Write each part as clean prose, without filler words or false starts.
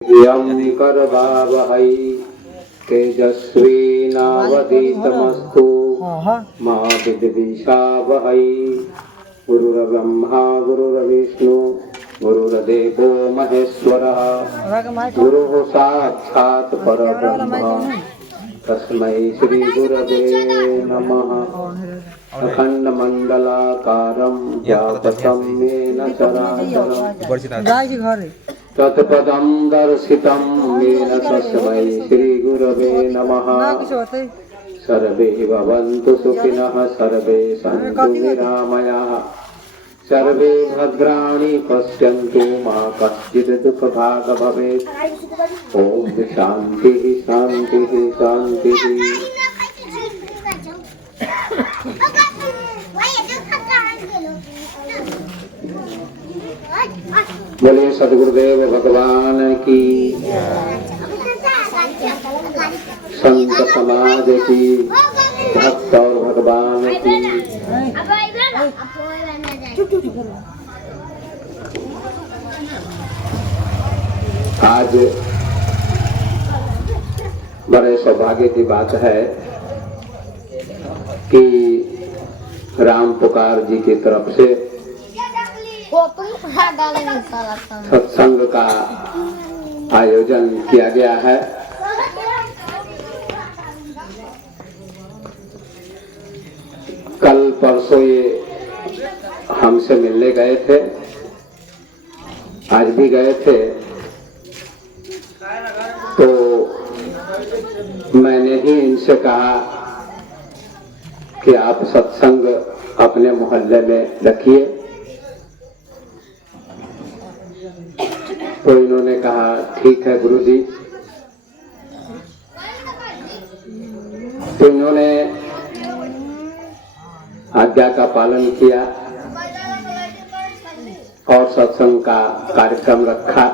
यं कर्वावहै तेजस्विनावधीतमस्तु मा विद्विषावहै। गुरुर्ब्रह्मा गुरुर्विष्णु गुरुर्देवो महेश्वरः गुरुः साक्षात् परब्रह्म तस्मै श्री गुरवे नमः। अखण्डमण्डलाकारं व्याप्तं येन चराचरं तत्पदं दर्शितं येन तस्मै श्री गुरवे नमः। सर्वे भवन्तु सुखिनः सर्वे सन्तु निरामयाः सर्वे भद्राणि पश्यन्तु मा कश्चित् दुःखभाग् भवेत्। ॐ शान्तिः शान्तिः शान्तिः। बोलिए सद्गुरुदेव भगवान की, संत समाज की, भक्त और भगवान की। आज बड़े सौभाग्य की बात है कि राम पुकार जी की तरफ से सत्संग का आयोजन किया गया है। कल परसों ये हमसे मिलने गए थे, आज भी गए थे, तो मैंने ही इनसे कहा कि आप सत्संग अपने मोहल्ले में रखिए। तो इन्होंने कहा ठीक है गुरुजी। तो इन्होंने आज्ञा का पालन किया और सत्संग का कार्यक्रम रखा।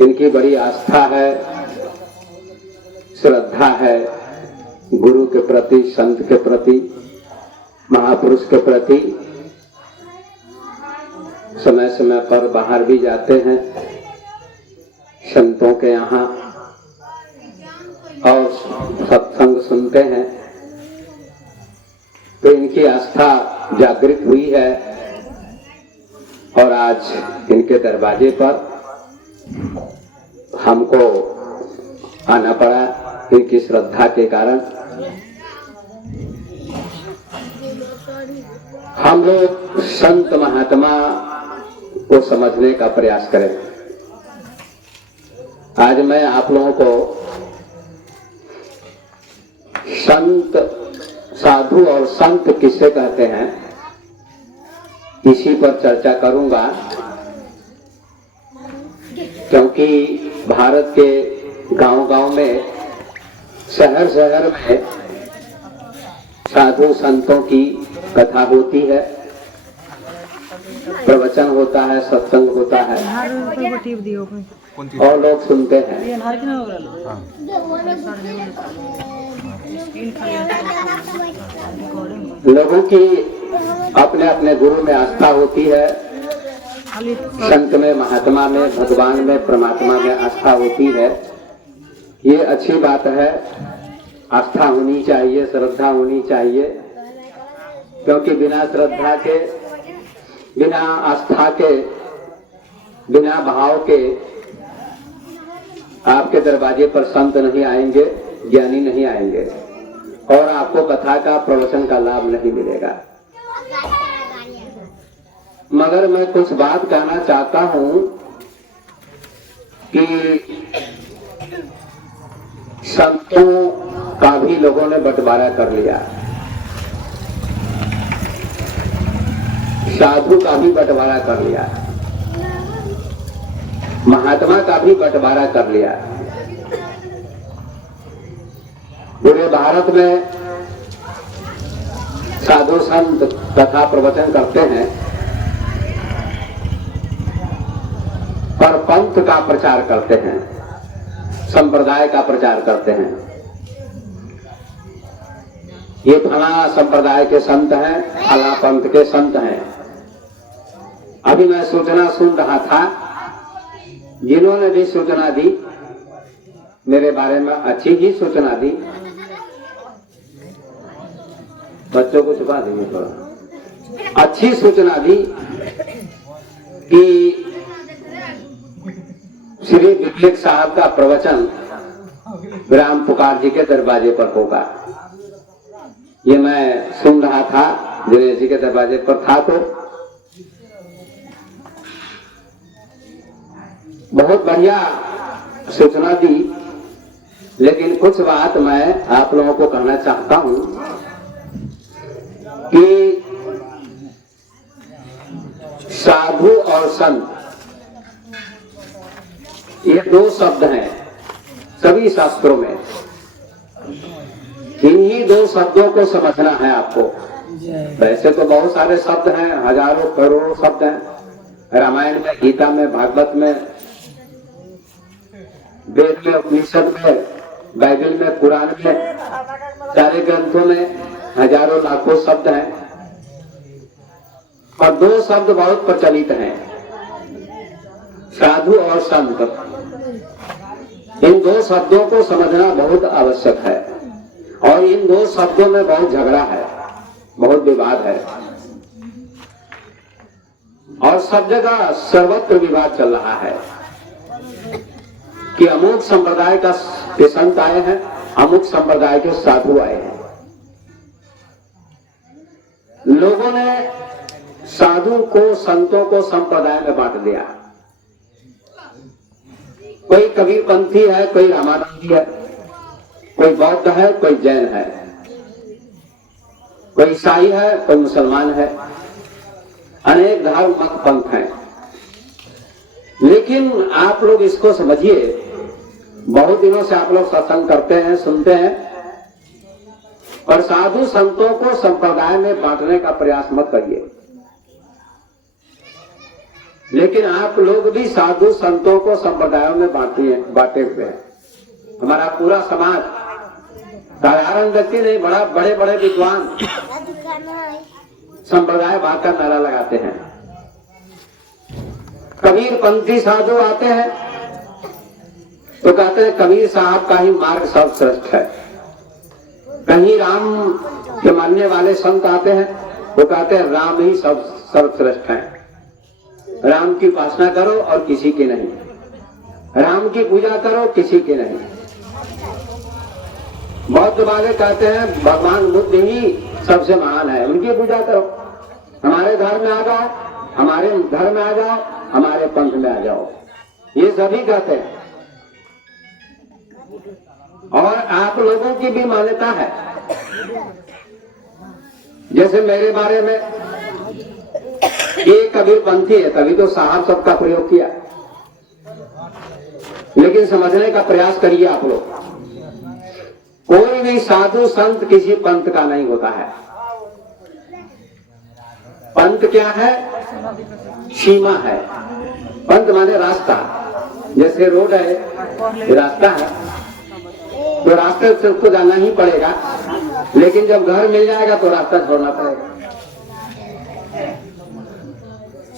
इनकी बड़ी आस्था है, श्रद्धा है गुरु के प्रति, संत के प्रति, महापुरुष के प्रति। समय समय पर बाहर भी जाते हैं संतों के यहाँ और सत्संग सुनते हैं। तो इनकी आस्था जागृत हुई है और आज इनके दरवाजे पर हमको आना पड़ा इनकी श्रद्धा के कारण। हम लोग संत महात्मा को समझने का प्रयास करें। आज मैं आप लोगों को संत, साधु और संत किसे कहते हैं इसी पर चर्चा करूंगा, क्योंकि भारत के गांव-गांव में, शहर-शहर में साधु संतों की कथा होती है, प्रवचन होता है, सत्संग होता है और लोग सुनते हैं। लोगों की अपने अपने गुरु में आस्था होती है, संत में, महात्मा में, भगवान में, परमात्मा में आस्था होती है। ये अच्छी बात है, आस्था होनी चाहिए, श्रद्धा होनी चाहिए, क्योंकि बिना श्रद्धा के, बिना आस्था के, बिना भाव के आपके दरवाजे पर संत नहीं आएंगे, ज्ञानी नहीं आएंगे और आपको कथा का, प्रवचन का लाभ नहीं मिलेगा। मगर मैं कुछ बात कहना चाहता हूं कि संतों का भी लोगों ने बंटवारा कर लिया, साधु का भी बंटवारा कर लिया, महात्मा का भी बंटवारा कर लिया। पूरे भारत में साधु संत कथा प्रवचन करते हैं पर पंथ का प्रचार करते हैं, संप्रदाय का प्रचार करते हैं। ये फला संप्रदाय के संत हैं, फला पंथ के संत हैं। अभी मैं सूचना सुन रहा था जिन्होंने भी सूचना दी मेरे बारे में अच्छी ही सूचना दी, बच्चों को छुपा देंगे थोड़ा, अच्छी सूचना दी कि श्री विवेक साहब का प्रवचन ग्राम पुकार जी के दरवाजे पर होगा। ये मैं सुन रहा था, दिनेश जी के दरवाजे पर था, तो बहुत बढ़िया सूचना दी। लेकिन कुछ बात मैं आप लोगों को कहना चाहता हूं कि साधु और संत ये दो शब्द हैं सभी शास्त्रों में। इन्हीं दो शब्दों को समझना है आपको। वैसे तो बहुत सारे शब्द हैं, हजारों करोड़ों शब्द हैं, रामायण में, गीता में, भागवत में, वेद में, उपनिषद में, बाइबल में, कुरान में, सारे ग्रंथों में हजारों लाखों शब्द हैं। और दो शब्द बहुत प्रचलित हैं, साधु और संत। इन दो शब्दों को समझना बहुत आवश्यक है। और इन दो शब्दों में बहुत झगड़ा है, बहुत विवाद है, और सब जगह सर्वत्र विवाद चल रहा है कि अमुक संप्रदाय का संत आए हैं, अमुक संप्रदाय के साधु आए हैं। लोगों ने साधु को, संतों को संप्रदाय में बांट दिया। कोई कबीरपंथी है, कोई रामानंदी है, कोई बौद्ध है, कोई जैन है, कोई ईसाई है, कोई मुसलमान है, अनेक धर्म मत पंथ हैं। लेकिन आप लोग इसको समझिए, बहुत दिनों से आप लोग सत्संग करते हैं, सुनते हैं, पर साधु संतों को संप्रदाय में बांटने का प्रयास मत करिए। लेकिन आप लोग भी साधु संतों को संप्रदायों में बांटे हुए हैं। हमारा पूरा समाज साधारण व्यक्ति नहीं, बड़े बड़े विद्वान संप्रदाय बात का नारा लगाते हैं। कबीरपंथी साधु आते हैं तो कहते हैं कबीर साहब का ही मार्ग सर्वश्रेष्ठ है। कहीं राम के मानने वाले संत आते हैं, वो कहते हैं राम ही सर्वश्रेष्ठ है, राम की उपासना करो और किसी की नहीं, राम की पूजा करो, किसी की नहीं। बौद्ध वाले कहते हैं भगवान बुद्ध ही सबसे महान है, उनकी पूजा करो, हमारे धर्म में आ जाओ, हमारे धर्म में आ जाओ, हमारे पंथ में आ जाओ, ये सभी कहते हैं। और आप लोगों की भी मान्यता है, जैसे मेरे बारे में एक कबीरपंथी है, तभी तो साहब शब्द का प्रयोग किया। लेकिन समझने का प्रयास करिए आप लोग, कोई भी साधु संत किसी पंथ का नहीं होता है। पंथ क्या है? सीमा है। पंथ माने रास्ता, जैसे रोड है, रास्ता है, तो रास्ते से उसको जाना ही पड़ेगा। लेकिन जब घर मिल जाएगा तो रास्ता छोड़ना पड़ेगा।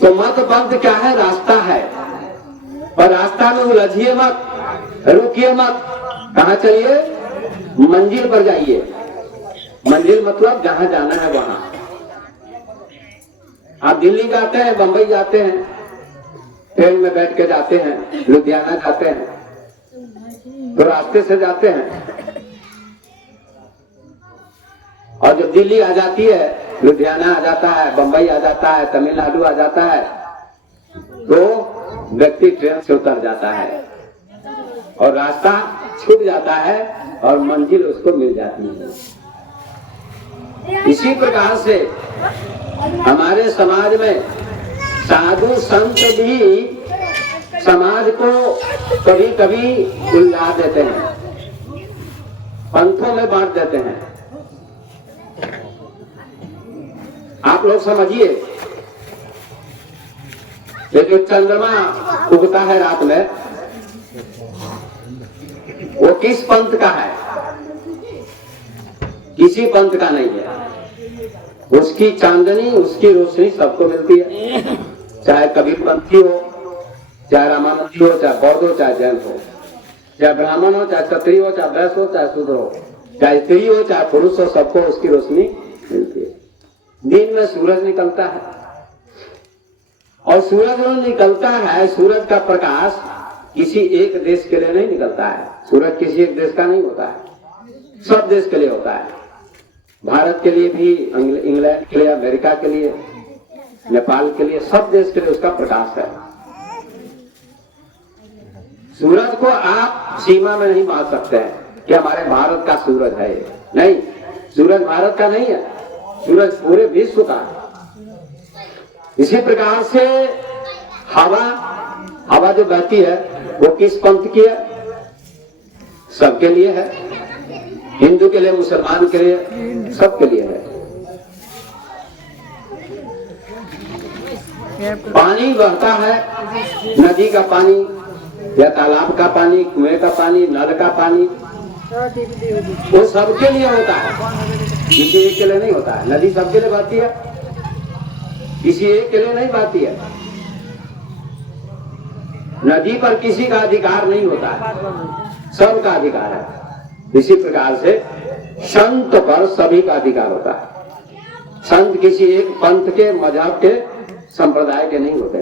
तो मत पंथ क्या है? रास्ता है। और रास्ता में उलझिए मत, रुकिए मत, कहाँ चलिए? मंजिल पर जाइए। मंजिल मतलब जहां जाना है वहां। आप दिल्ली जाते हैं, बंबई जाते हैं, ट्रेन में बैठ के जाते हैं, लुधियाना जाते हैं, तो रास्ते से जाते हैं। और जब दिल्ली आ जाती है, लुधियाना आ जाता है, बंबई आ जाता है, तमिलनाडु आ जाता है, तो व्यक्ति ट्रेन से उतर जाता है और रास्ता छूट जाता है और मंजिल उसको मिल जाती है। इसी प्रकार से हमारे समाज में साधु संत भी समाज को कभी कभी उलझा देते हैं, पंथों में बांट देते हैं। आप लोग समझिए, ये जो चंद्रमा उगता है रात में, वो किस पंथ का है? किसी पंथ का नहीं है। उसकी चांदनी, उसकी रोशनी सबको मिलती है, चाहे कबीरपंथी हो, चाहे रामानंदी हो, चाहे बौद्ध हो, चाहे जैन हो, चाहे ब्राह्मण हो, चाहे क्षत्रिय हो, चाहे वैश्य हो, चाहे शूद्र हो, चाहे स्त्री हो, चाहे पुरुष हो, सबको उसकी रोशनी मिलती है। दिन में सूरज निकलता है और सूरज जो निकलता है, सूरज का प्रकाश किसी एक देश के लिए नहीं निकलता है। सूरज किसी एक देश का नहीं होता है, सब देश के लिए होता है। भारत के लिए भी, इंग्लैंड के लिए, अमेरिका के लिए, नेपाल के लिए, सब देश के लिए उसका प्रकाश है। सूरज को आप सीमा में नहीं बांध सकते हैं कि हमारे भारत का सूरज है। नहीं, सूरज भारत का नहीं है, सूरज पूरे विश्व का है। इसी प्रकार से हवा जो बहती है वो किस पंथ की है? सबके लिए है, हिंदू के लिए, मुसलमान के लिए, सबके लिए है। पानी बहता है, नदी का पानी या तालाब का पानी, कुएं का पानी, नल का पानी, वो सबके लिए होता है, किसी एक के लिए नहीं होता है। नदी सबके लिए बहती है, किसी एक के लिए नहीं बहती है। नदी पर किसी का अधिकार नहीं होता है, सबका अधिकार है। इसी प्रकार से संत पर सभी का अधिकार होता है। संत किसी एक पंथ के, मजहब के, संप्रदाय के नहीं होते।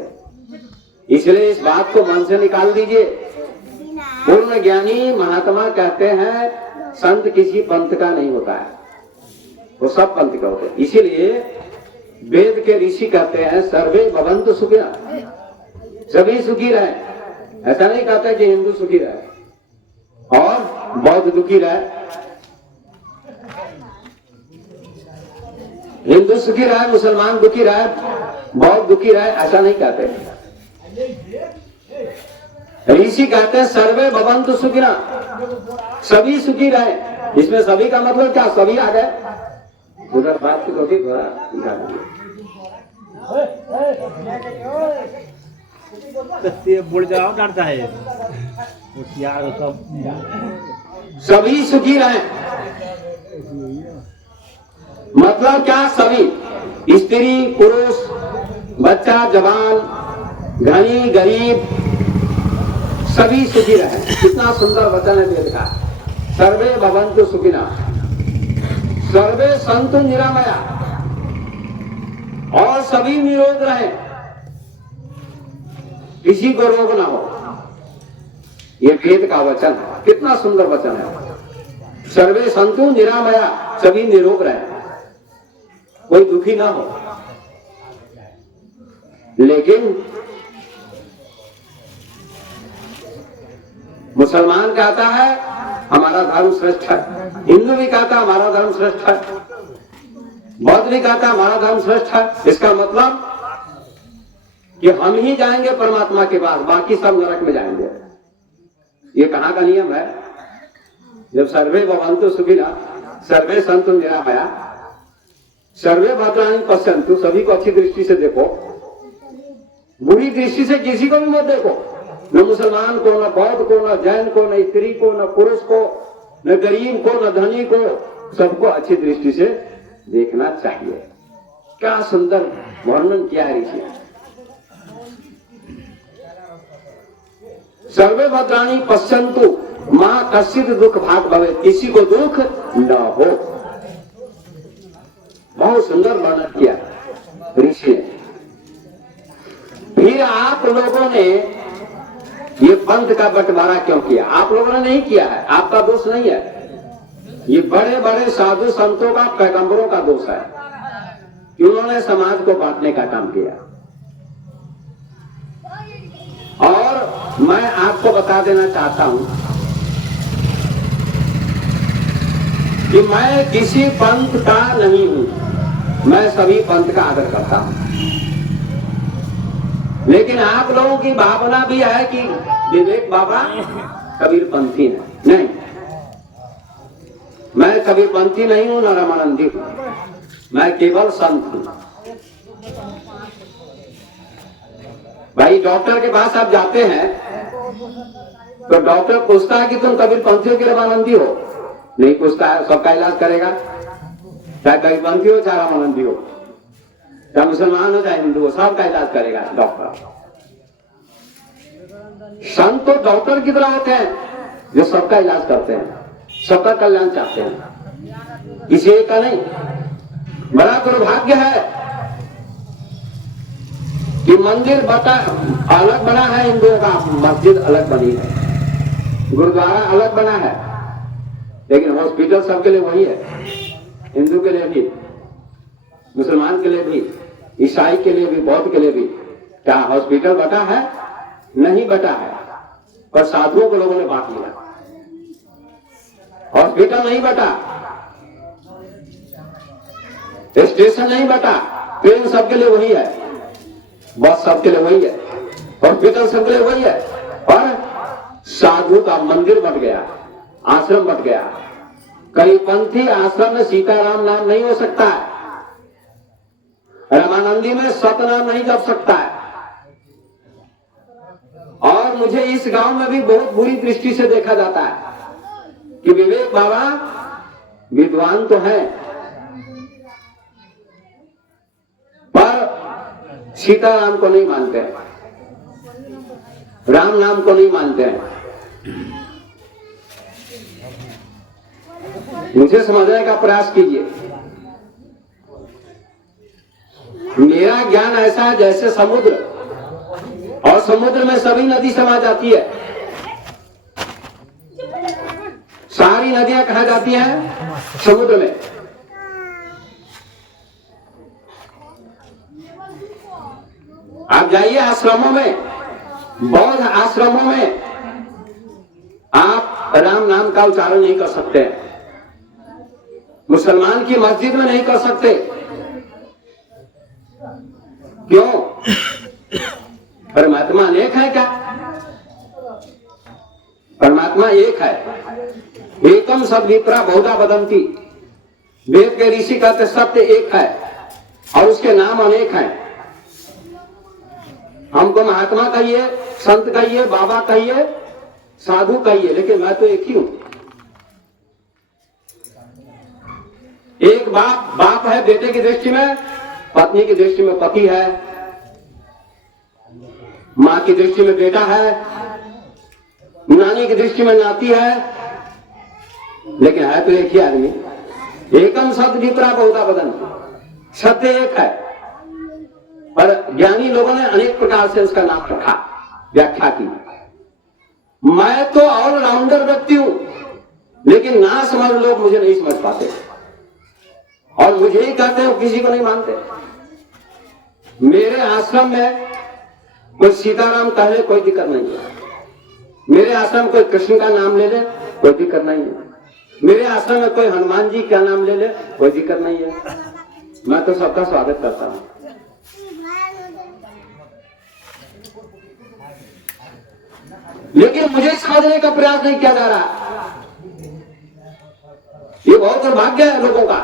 इसलिए इस बात को मन से निकाल दीजिए। पूर्ण ज्ञानी महात्मा कहते हैं संत किसी पंथ का नहीं होता है, वो सब पंथ का होते हैं। इसीलिए वेद के ऋषि कहते हैं सर्वे भवन्तु सुखिनः, सभी सुखी रहे। ऐसा नहीं कहते कि हिंदू सुखी रहे और बौद्ध दुखी रहे, हिंदू सुखी रहे, मुसलमान दुखी रहे, बौद्ध दुखी रहे, ऐसा नहीं कहते। ऋषि कहते हैं सर्वे भवन्तु सुखिनः, सभी सुखी रहे। इसमें सभी का मतलब क्या? सभी आ गए। उधर बात की होती थोड़ा बुढ़ जाओ डरता है सभी सुखी रहे। मतलब क्या? सभी, स्त्री पुरुष, बच्चा जवान, धनी गरीब, सभी सुखी रहे। कितना सुंदर वचन है वेद का। सर्वे भवन्तु सुखिनः, सर्वे सन्तु निरामया, और सभी निरोग रहे, किसी को रोग ना हो। ये वेद का वचन है, कितना सुंदर वचन है। सर्वे सन्तु निरामया, सभी निरोग रहे, कोई दुखी ना हो। लेकिन मुसलमान कहता है हमारा धर्म श्रेष्ठ है, हिंदू भी कहता है हमारा धर्म श्रेष्ठ है, बौद्ध भी कहता है हमारा धर्म श्रेष्ठ है। इसका मतलब कि हम ही जाएंगे परमात्मा के पास, बाकी सब नरक में जाएंगे। ये कहाँ का नियम है? जब सर्वे भवन्तु सुखिनः, सर्वे सन्तु निरामया, सर्वे भद्राणि पश्यन्तु, सभी को अच्छी दृष्टि से देखो, बुरी दृष्टि से किसी को भी मत देखो। न मुसलमान को, न बौद्ध को, न जैन को, न स्त्री को, न पुरुष को, न गरीब को, न धनी को, सबको अच्छी दृष्टि से देखना चाहिए। क्या सुंदर वर्णन किया है ऋषि। सर्वे भद्राणि पश्यन्तु मा कश्चित् दुख भाग भवेत्, किसी को दुख न हो। बहुत सुंदर वर्णन किया ऋषि ने। फिर आप लोगों ने ये पंथ का बंटवारा क्यों किया? आप लोगों ने नहीं किया है, आपका दोष नहीं है। ये बड़े बड़े साधु संतों का, पैगंबरों का दोष है कि उन्होंने समाज को बांटने का काम किया। और मैं आपको बता देना चाहता हूं कि मैं किसी पंथ का नहीं हूं, मैं सभी पंथ का आदर करता हूं। लेकिन आप लोगों की भावना भी है कि विवेक बाबा कबीरपंथी है। नहीं, मैं कबीरपंथी नहीं हूं, न रामानंदी हूं, मैं केवल संत हूं। भाई डॉक्टर के पास आप जाते हैं तो डॉक्टर पूछता है कि तुम कबीरपंथी हो कि रामानंदी हो? नहीं पूछता है, सबका इलाज करेगा, चाहे कबीरपंथी हो चाहे रामानंदी हो, चाहे मुसलमान हो चाहे हिंदू हो, सबका इलाज करेगा डॉक्टर। संत तो डॉक्टर की तरह होते हैं जो सबका इलाज करते हैं, सबका कल्याण चाहते हैं, किसी एक का नहीं। बड़ा दुर्भाग्य है कि मंदिर अलग बना है हिंदुओं का, मस्जिद अलग बनी है, गुरुद्वारा अलग बना है, लेकिन हॉस्पिटल सबके लिए वही है। हिंदू के लिए भी, मुसलमान के लिए भी, ईसाई के लिए भी, बौद्ध के लिए भी। क्या हॉस्पिटल बटा है? नहीं बटा है, पर साधुओं को लोगों ने बांट लिया। हॉस्पिटल नहीं बटा, स्टेशन नहीं बटा, ट्रेन सबके लिए वही है, बस सबके लिए वही है, हॉस्पिटल सबके लिए वही है, और साधु का मंदिर बट गया, आश्रम बट गया। करीपंथी आश्रम में सीताराम नाम नहीं हो सकता है, रामानंदी में सतनाम नहीं जप सकता है। और मुझे इस गांव में भी बहुत बुरी दृष्टि से देखा जाता है कि विवेक बाबा विद्वान तो है, पर सीताराम को नहीं मानते हैं, राम नाम को नहीं मानते हैं। मुझे समझने का प्रयास कीजिए। मेरा ज्ञान ऐसा है जैसे समुद्र, और समुद्र में सभी नदी समा जाती है। सारी नदियां कहाँ जाती हैं? समुद्र में। आप जाइए आश्रमों में, बौद्ध आश्रमों में आप राम नाम का उच्चारण नहीं कर सकते, मुसलमान की मस्जिद में नहीं कर सकते। क्यों? परमात्मा अनेक है क्या? परमात्मा एक है। एकम सद्विप्रा बहुधा वदंती। वेद के ऋषि कहते सत्य एक है और उसके नाम अनेक हैं। हमको महात्मा कहिए, संत कहिए, बाबा कहिए, साधु कहिए, लेकिन मैं तो एक ही हूं। एक बाप है बेटे की दृष्टि में, पत्नी की दृष्टि में पति है, मां की दृष्टि में बेटा है, नानी की दृष्टि में नाती है, लेकिन है तो एक ही आदमी। एकम सत्य विप्रा बहुधा वदंती। सत्य एक है, पर ज्ञानी लोगों ने अनेक प्रकार से उसका नाम रखा, व्याख्या की। मैं तो ऑलराउंडर व्यक्ति हूं, लेकिन ना समझ लोग मुझे नहीं समझ पाते और मुझे ही कहते हैं, किसी को नहीं मानते। मेरे आश्रम में कोई सीताराम कह ले, कोई दिक्कत नहीं है। मेरे आश्रम में कोई कृष्ण का नाम ले ले, कोई दिक्कत नहीं है। मेरे आश्रम में कोई हनुमान जी का नाम ले ले, कोई दिक्कत नहीं है। मैं तो सबका स्वागत करता हूं। लेकिन मुझे समझने का प्रयास नहीं किया जा रहा। ये बहुत दुर्भाग्य है लोगों का।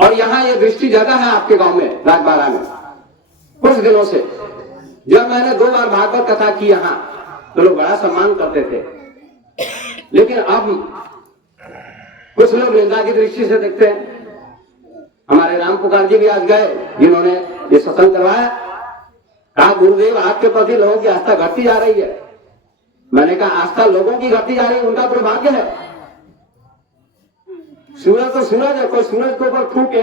और यहाँ ये दृष्टि ज्यादा है आपके गांव में, राजबाड़ा में। कुछ दिनों से जब मैंने 2 बार भागवत कथा की यहाँ, तो लोग बड़ा सम्मान करते थे, लेकिन अब कुछ लोग निंदा की दृष्टि से देखते हैं। हमारे राम पुकार जी भी आज गए, जिन्होंने ये सत्संग करवाया। कहा गुरुदेव आपके प्रति लोगों की आस्था घटती जा रही है। मैंने कहा आस्था लोगों की घटती जा रही है, उनका दुर्भाग्य है। सूरज तो सूरज है, कोई सूरज के ऊपर थूके,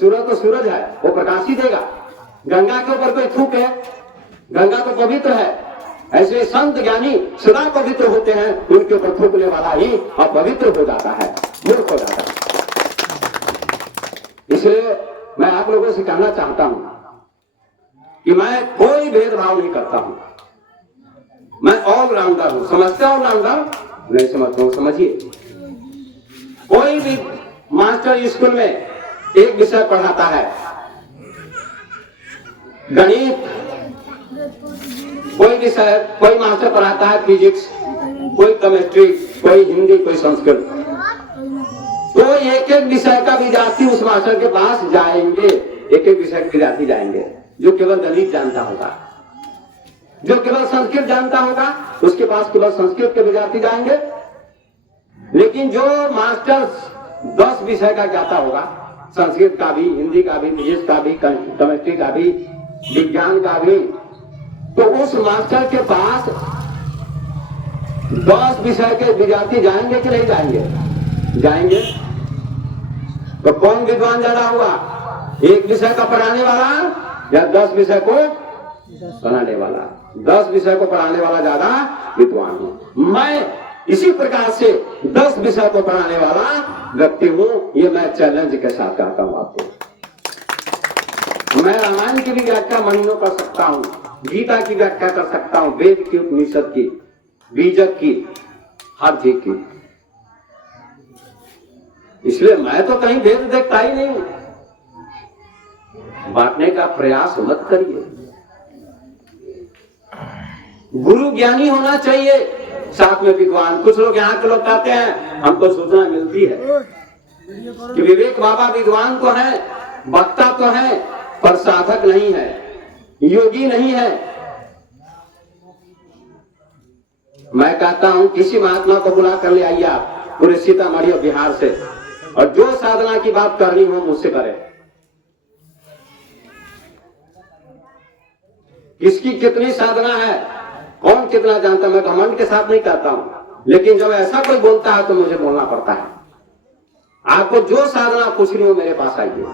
सूरज तो सूरज है, वो प्रकाश ही देगा। गंगा के ऊपर कोई थूके, गंगा तो पवित्र है। ऐसे संत ज्ञानी सदा पवित्र होते हैं, उनके ऊपर थूकने वाला ही अपवित्र हो जाता है, मूर्ख हो जाता है। इसलिए मैं आप लोगों से कहना चाहता हूं कि मैं कोई भेदभाव नहीं करता हूं। मैं ऑलराउंडर हूं। समझते ऑलराउंडर? नहीं समझता हूं। समझिए, कोई भी मास्टर स्कूल में एक विषय पढ़ाता है, गणित, कोई विषय, कोई मास्टर पढ़ाता है फिजिक्स, कोई केमिस्ट्री, कोई हिंदी, कोई संस्कृत। तो एक एक विषय का विद्यार्थी उस मास्टर के पास जाएंगे, एक एक विषय के विद्यार्थी जाएंगे। जो केवल गणित जानता होगा, जो केवल संस्कृत जानता होगा, उसके पास केवल संस्कृत के विद्यार्थी जाएंगे। लेकिन जो मास्टर 10 विषय का ज्ञाता होगा, संस्कृत का भी, हिंदी का भी, फिजिक्स का भी, केमिस्ट्री का भी, विज्ञान का भी, तो उस मास्टर के पास 10 विषय के विद्यार्थी जाएंगे कि नहीं जाएंगे? जाएंगे। तो कौन विद्वान ज्यादा हुआ, एक विषय का पढ़ाने वाला या 10 विषय को पढ़ाने वाला? 10 विषय को पढ़ाने वाला ज्यादा विद्वान हूं मैं। इसी प्रकार से 10 विषय को पढ़ाने वाला व्यक्ति हूं, ये मैं चैलेंज के साथ कहता हूं आपको। मैं रामायण की भी व्याख्या महीनों कर सकता हूं, गीता की व्याख्या कर सकता हूं, वेद की, उपनिषद की, बीजक की, हर चीज की। इसलिए मैं तो कहीं भेद देखता ही नहीं हूं। बांटने का प्रयास मत करिए। गुरु ज्ञानी होना चाहिए, साथ में विद्वान। कुछ लोग यहाँ के लोग कहते हैं, हमको सूचना मिलती है कि विवेक बाबा विद्वान तो है, वक्ता तो है, पर साधक नहीं है, योगी नहीं है। मैं कहता हूं किसी महात्मा को बुला कर ले आइए आप पूरे सीतामढ़ी और बिहार से, और जो साधना की बात करनी हो मुझसे करें। किसकी कितनी साधना है, कौन कितना जानता, मैं घमंड के साथ नहीं कहता हूं, लेकिन जब ऐसा कोई बोलता है तो मुझे बोलना पड़ता है। आपको जो साधना पूछनी हो मेरे पास आइए।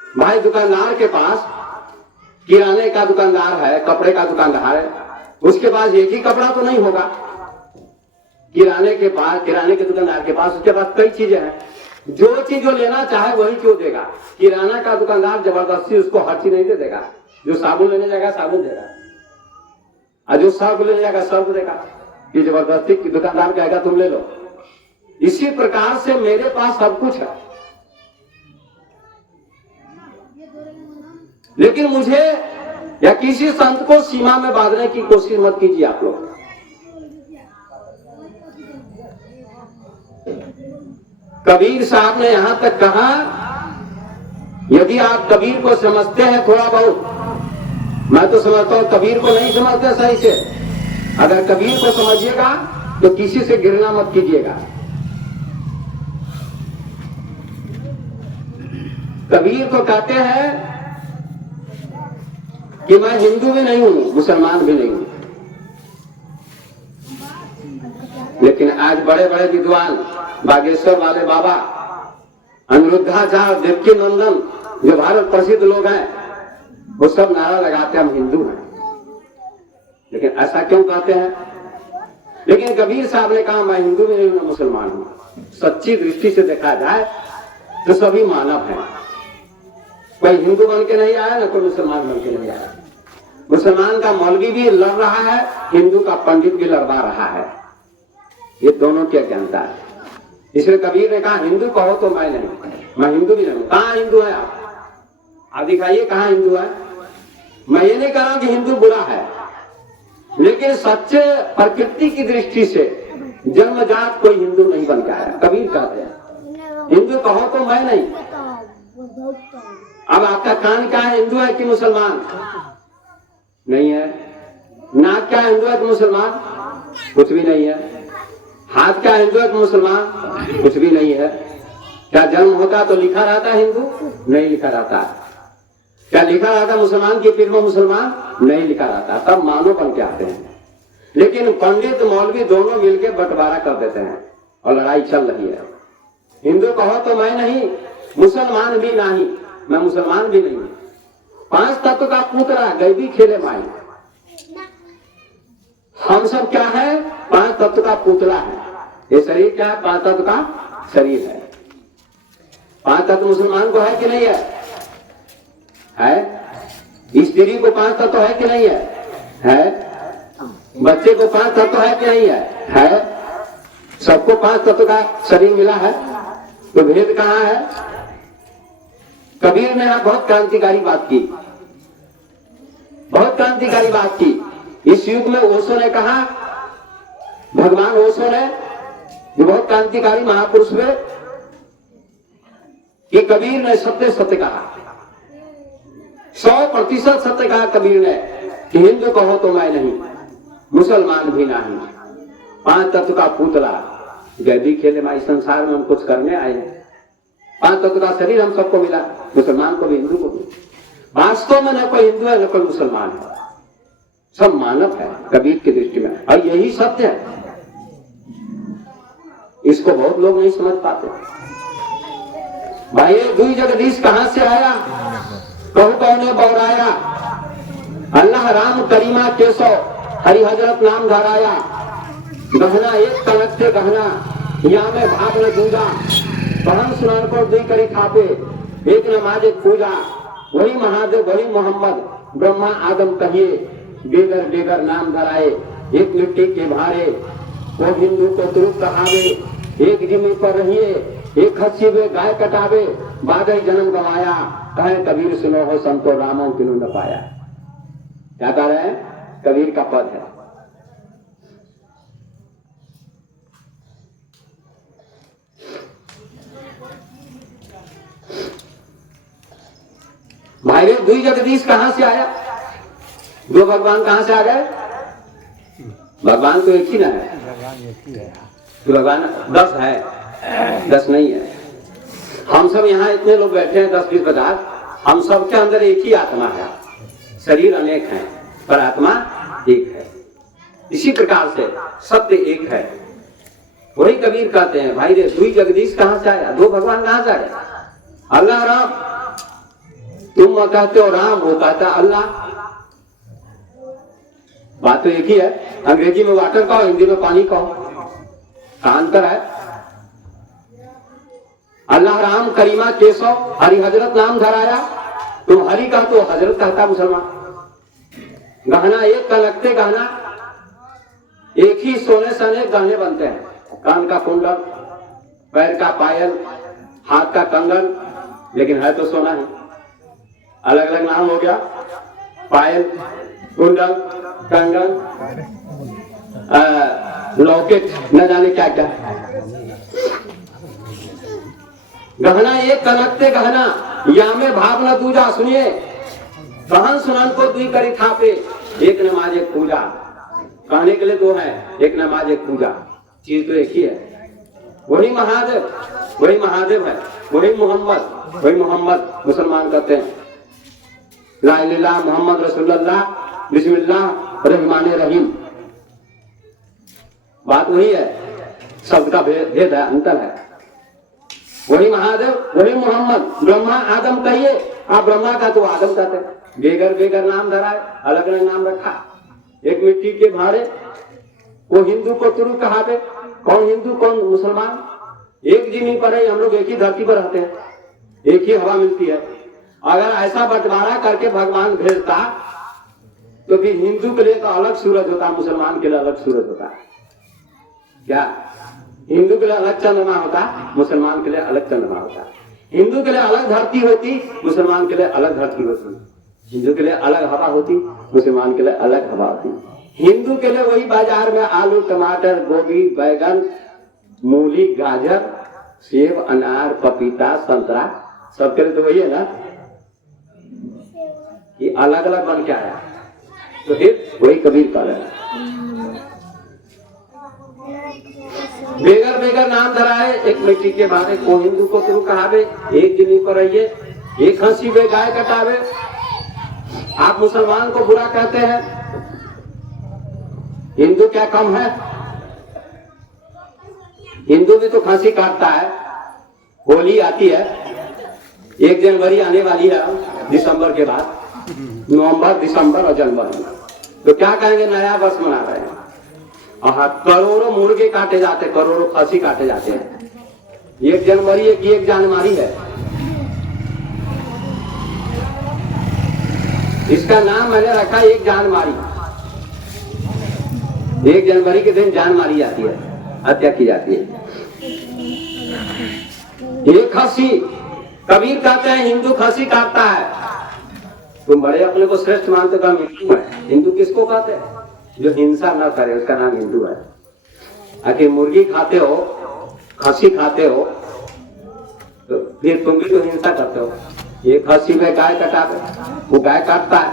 भाई दुकानदार के पास किराने का दुकानदार है, कपड़े का दुकानदार है, उसके पास एक ही कपड़ा तो नहीं होगा। किराने के दुकानदार के पास उसके पास कई चीजें हैं, जो चीज जो लेना चाहे वही क्यों देगा। किराना का दुकानदार जबरदस्ती उसको हर चीज नहीं दे देगा। जो साबुन लेने जाएगा साबुन देगा, और जो सर्फ लेने जाएगा सर्फ देगा। ये जबरदस्ती की दुकानदार कहेगा तुम ले लो। इसी प्रकार से मेरे पास सब कुछ है, लेकिन मुझे या किसी संत को सीमा में बांधने की कोशिश मत कीजिए आप लोग। कबीर साहब ने यहां तक कहा, यदि आप कबीर को समझते हैं थोड़ा बहुत, मैं तो समझता हूं कबीर को नहीं समझते सही से। अगर कबीर को समझिएगा तो किसी से घृणा मत कीजिएगा। कबीर को कहते हैं कि मैं हिंदू भी नहीं हूं, मुसलमान भी नहीं हूं, लेकिन आज बड़े बड़े विद्वान, बागेश्वर वाले बाबा, अनिरुद्धाचार्य, देवकी नंदन, जो भारत प्रसिद्ध लोग हैं, वो सब नारा लगाते हैं हम हिंदू हैं। लेकिन ऐसा क्यों कहते हैं? लेकिन कबीर साहब ने कहा मैं हिंदू भी नहीं हूं, मुसलमान हूं। सच्ची दृष्टि से देखा जाए तो सभी मानव हैं। कोई हिंदू बन के नहीं आया, ना कोई मुसलमान बन के नहीं आया। मुसलमान का मौलवी भी लड़ रहा है, हिंदू का पंडित भी लड़वा रहा है। ये दोनों क्या जानता है? इसलिए कबीर ने कहा हिंदू कहो तो मैं नहीं, मैं हिंदू भी नहीं हूं। कहां हिंदू है आप दिखाइए, कहां हिंदू है? मैं ये नहीं कह रहा कि हिंदू बुरा है, लेकिन सच्चे प्रकृति की दृष्टि से जन्मजात कोई हिंदू नहीं बन के आया। कबीर कहते हैं हिंदू कहो तो मैं नहीं। अब आपका कान क्या है, हिंदू है कि मुसलमान? नहीं है। नाक क्या हिंदू है कि मुसलमान? कुछ भी नहीं है। हाथ क्या हिंदू है कि मुसलमान? कुछ भी नहीं है। क्या जन्म होता तो लिखा रहता हिंदू? नहीं लिखा रहता। क्या लिखा रहता मुसलमान की फिर में मुसलमान? नहीं लिखा रहता। तब मानो बन के आते हैं। लेकिन पंडित मौलवी दोनों मिलकर बंटवारा कर देते हैं और लड़ाई चल रही है। हिंदू कहो तो मैं नहीं, मुसलमान भी नहीं, मैं मुसलमान भी नहीं। 5 तत्व का पुतला गैबी खेले माई। हम सब क्या है? 5 तत्व का पुतला है। ये शरीर क्या है? 5 तत्व का शरीर है। 5 तत्व मुसलमान को है कि नहीं है? है। स्त्री को 5 तत्व है कि नहीं है? है। बच्चे को 5 तत्व है कि नहीं है? है। सबको 5 तत्व का शरीर मिला है, तो भेद कहां है? कबीर ने यहां बहुत क्रांतिकारी बात की, बहुत क्रांतिकारी बात की। इस युग में ओशो ने कहा, भगवान ओशो ने, जो बहुत क्रांतिकारी महापुरुष हुए, कि कबीर ने सत्य सत्य कहा, 100% सत्य कहा कबीर ने कि हिंदू कहो तो मैं नहीं, मुसलमान भी नहीं, 5 तत्व का पुतला गैबी खेले माई। संसार में हम कुछ करने आए। 5 तत्व का शरीर हम सबको मिला, मुसलमान को भी हिंदू को भी। वास्तव में न कोई हिंदू है न कोई मुसलमान है, सब मानव है कबीर की दृष्टि में, और यही सत्य है। इसको बहुत लोग नहीं समझ पाते। भाई दुई जगदीश कहां से आया, कहू कौने बौराया, अल्लाह राम करीमा केशव हरि हजरत नाम धराया, गहना एक कनक से गहना या में भाग न दूजा, बहन सुनान को दी करी खापे, एक नमाज एक पूजा, वही महादेव वही मोहम्मद, ब्रह्मा आदम कहिए, बेगर बेगर नाम धराए, एक मिट्टी के भारे, वो हिंदू को तुरुप कहावे, एक जिमी पर रहिए, एक हस्सी में गाय कटावे, बादल जन्म गवाया, कहे कबीर सुनो हो संतो रामों किनु न पाया। क्या कह रहे हैं, कबीर का पद है। भाई दुई जगदीश कहां से आया, दो भगवान कहां से आ गए, भगवान तो एक ही ना है, तो भगवान 10 है, 10 नहीं है। हम सब यहाँ इतने लोग बैठे हैं 10 20 50, हम सब के अंदर एक ही आत्मा है, शरीर अनेक हैं पर आत्मा एक है। इसी प्रकार से सत्य एक है। वही कबीर कहते हैं भाई रे दुई जगदीश कहां से आया, दो भगवान कहां से आया, अल्लाह राम, तुम कहते हो राम, वो कहता अल्लाह, बात तो एक ही है। अंग्रेजी में वाटर कहो, हिंदी में पानी कहो, का अंतर है। अल्लाह राम करीमा केशव हरि हजरत नाम धराया, तुम हरि का तो हजरत कहता मुसलमान। गहना एक का लगते गहना, एक ही सोने से अनेक गहने बनते हैं, कान का कुंडल, पैर का पायल, हाथ का कंगन, लेकिन है तो सोना है। अलग अलग नाम हो गया, पायल, कुंडल, कंगन, लॉकेट, न जाने क्या क्या। गहना एक कनकते गहना, या में भाव न दूजा, सुनिए, कहन सुनन को दुई करी थापे, एक नमाज एक पूजा। कहने के लिए दो है, एक नमाज एक पूजा, चीज तो एक ही है। वही महादेव है, वही मोहम्मद मुसलमान कहते हैं। ला इलाहा इल्लल्लाह मोहम्मद रसूलुल्लाह बिस्मिल्लाह रहमान रहीम, बात वही है, शब्द का भेद है, अंतर है। वही महादेव वही मोहम्मद, ब्रह्मा आदम कहिए, आप ब्रह्मा का तो आदम कहते हैं। बेगर बेगर नाम धरा है, अलग अलग नाम रखा, एक मिट्टी के भारे, वो हिंदू को तुरु कहावे, कौन हिंदू कौन मुसलमान, एक जिमी पर है, हम लोग एक ही धरती पर रहते हैं, एक ही हवा मिलती है। अगर ऐसा बंटवारा करके भगवान भेजता तो फिर हिंदू के लिए तो अलग सूरज होता, मुसलमान के लिए अलग सूरज होता। क्या हिंदू के लिए अलग चंद्रमा होता, मुसलमान के लिए अलग चंद्रमा होता। हिंदू के लिए अलग धरती होती, मुसलमान के लिए अलग धरती होती। हिंदू के लिए अलग हवा होती, मुसलमान के लिए अलग हवा होती। हिंदू के लिए वही बाजार में आलू टमाटर गोभी बैगन मूली गाजर सेब अनार पपीता संतरा, सबके लिए तो वही है ना, ये अलग अलग बन के आया, तो फिर वही कबीर कह रहे हैं। बेगर बेगर नाम धरा है, एक मिट्टी के भारे, को हिंदू को तुम कहावे, एक जिनी को रहिए, एक हंसी में गाय कटावे। आप मुसलमान को बुरा कहते हैं, हिंदू क्या कम है, हिंदू भी तो फांसी काटता है। होली आती है, 1 जनवरी आने वाली है दिसंबर के बाद, नवंबर दिसंबर और जनवरी, तो क्या कहेंगे, नया वर्ष मना रहे हैं। करोड़ों मुर्गे काटे जाते, करोड़ों खसी काटे जाते हैं। 1 जनवरी एक जानमारी है, इसका नाम मैंने रखा 1 जानमारी। 1 जनवरी के दिन जान मारी जाती है, हत्या की जाती है। एक खसी, कबीर कहते हैं हिंदू खसी काटता है। तुम बड़े अपने को श्रेष्ठ मानते हो, हिंदू है। हिंदू किसको कहते हैं, जो हिंसा न करे, उसका नाम हिंदू है। आखिर मुर्गी खाते हो, खसी खाते हो, तो फिर तुम भी तो हिंसा करते हो। एक खसी में गाय कटाते, वो गाय काटता है।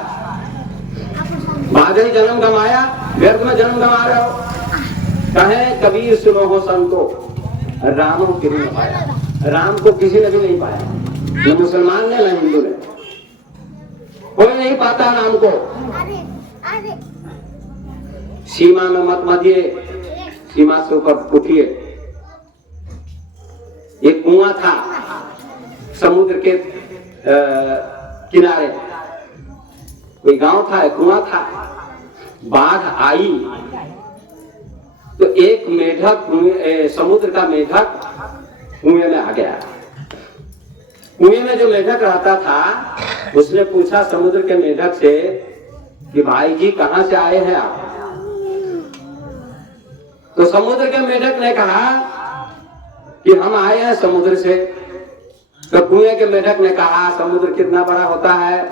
बादल जन्म गमाया, व्यर्थ में जन्म गमा रहे हो। कहे कबीर सुनो हो संतो, राम को किसी ने पाया, राम को किसी ने भी नहीं पाया, न मुसलमान ने न हिंदू ने। कोई नहीं पाता नाम को। सीमा में मत मधिए, सीमा से ऊपर उठिए। एक कुआं था समुद्र के किनारे, कोई गांव था, एक कुआं था। बाढ़ आई तो एक मेढक समुद्र का मेढक कुएं में आ गया। कुएं में जो मेढक रहता था उसने पूछा समुद्र के मेढक से कि भाई जी कहां से आए हैं आप? तो समुद्र के मेढक ने कहा कि हम आए हैं समुद्र से। तो कुएं के मेढक ने कहा समुद्र कितना बड़ा होता है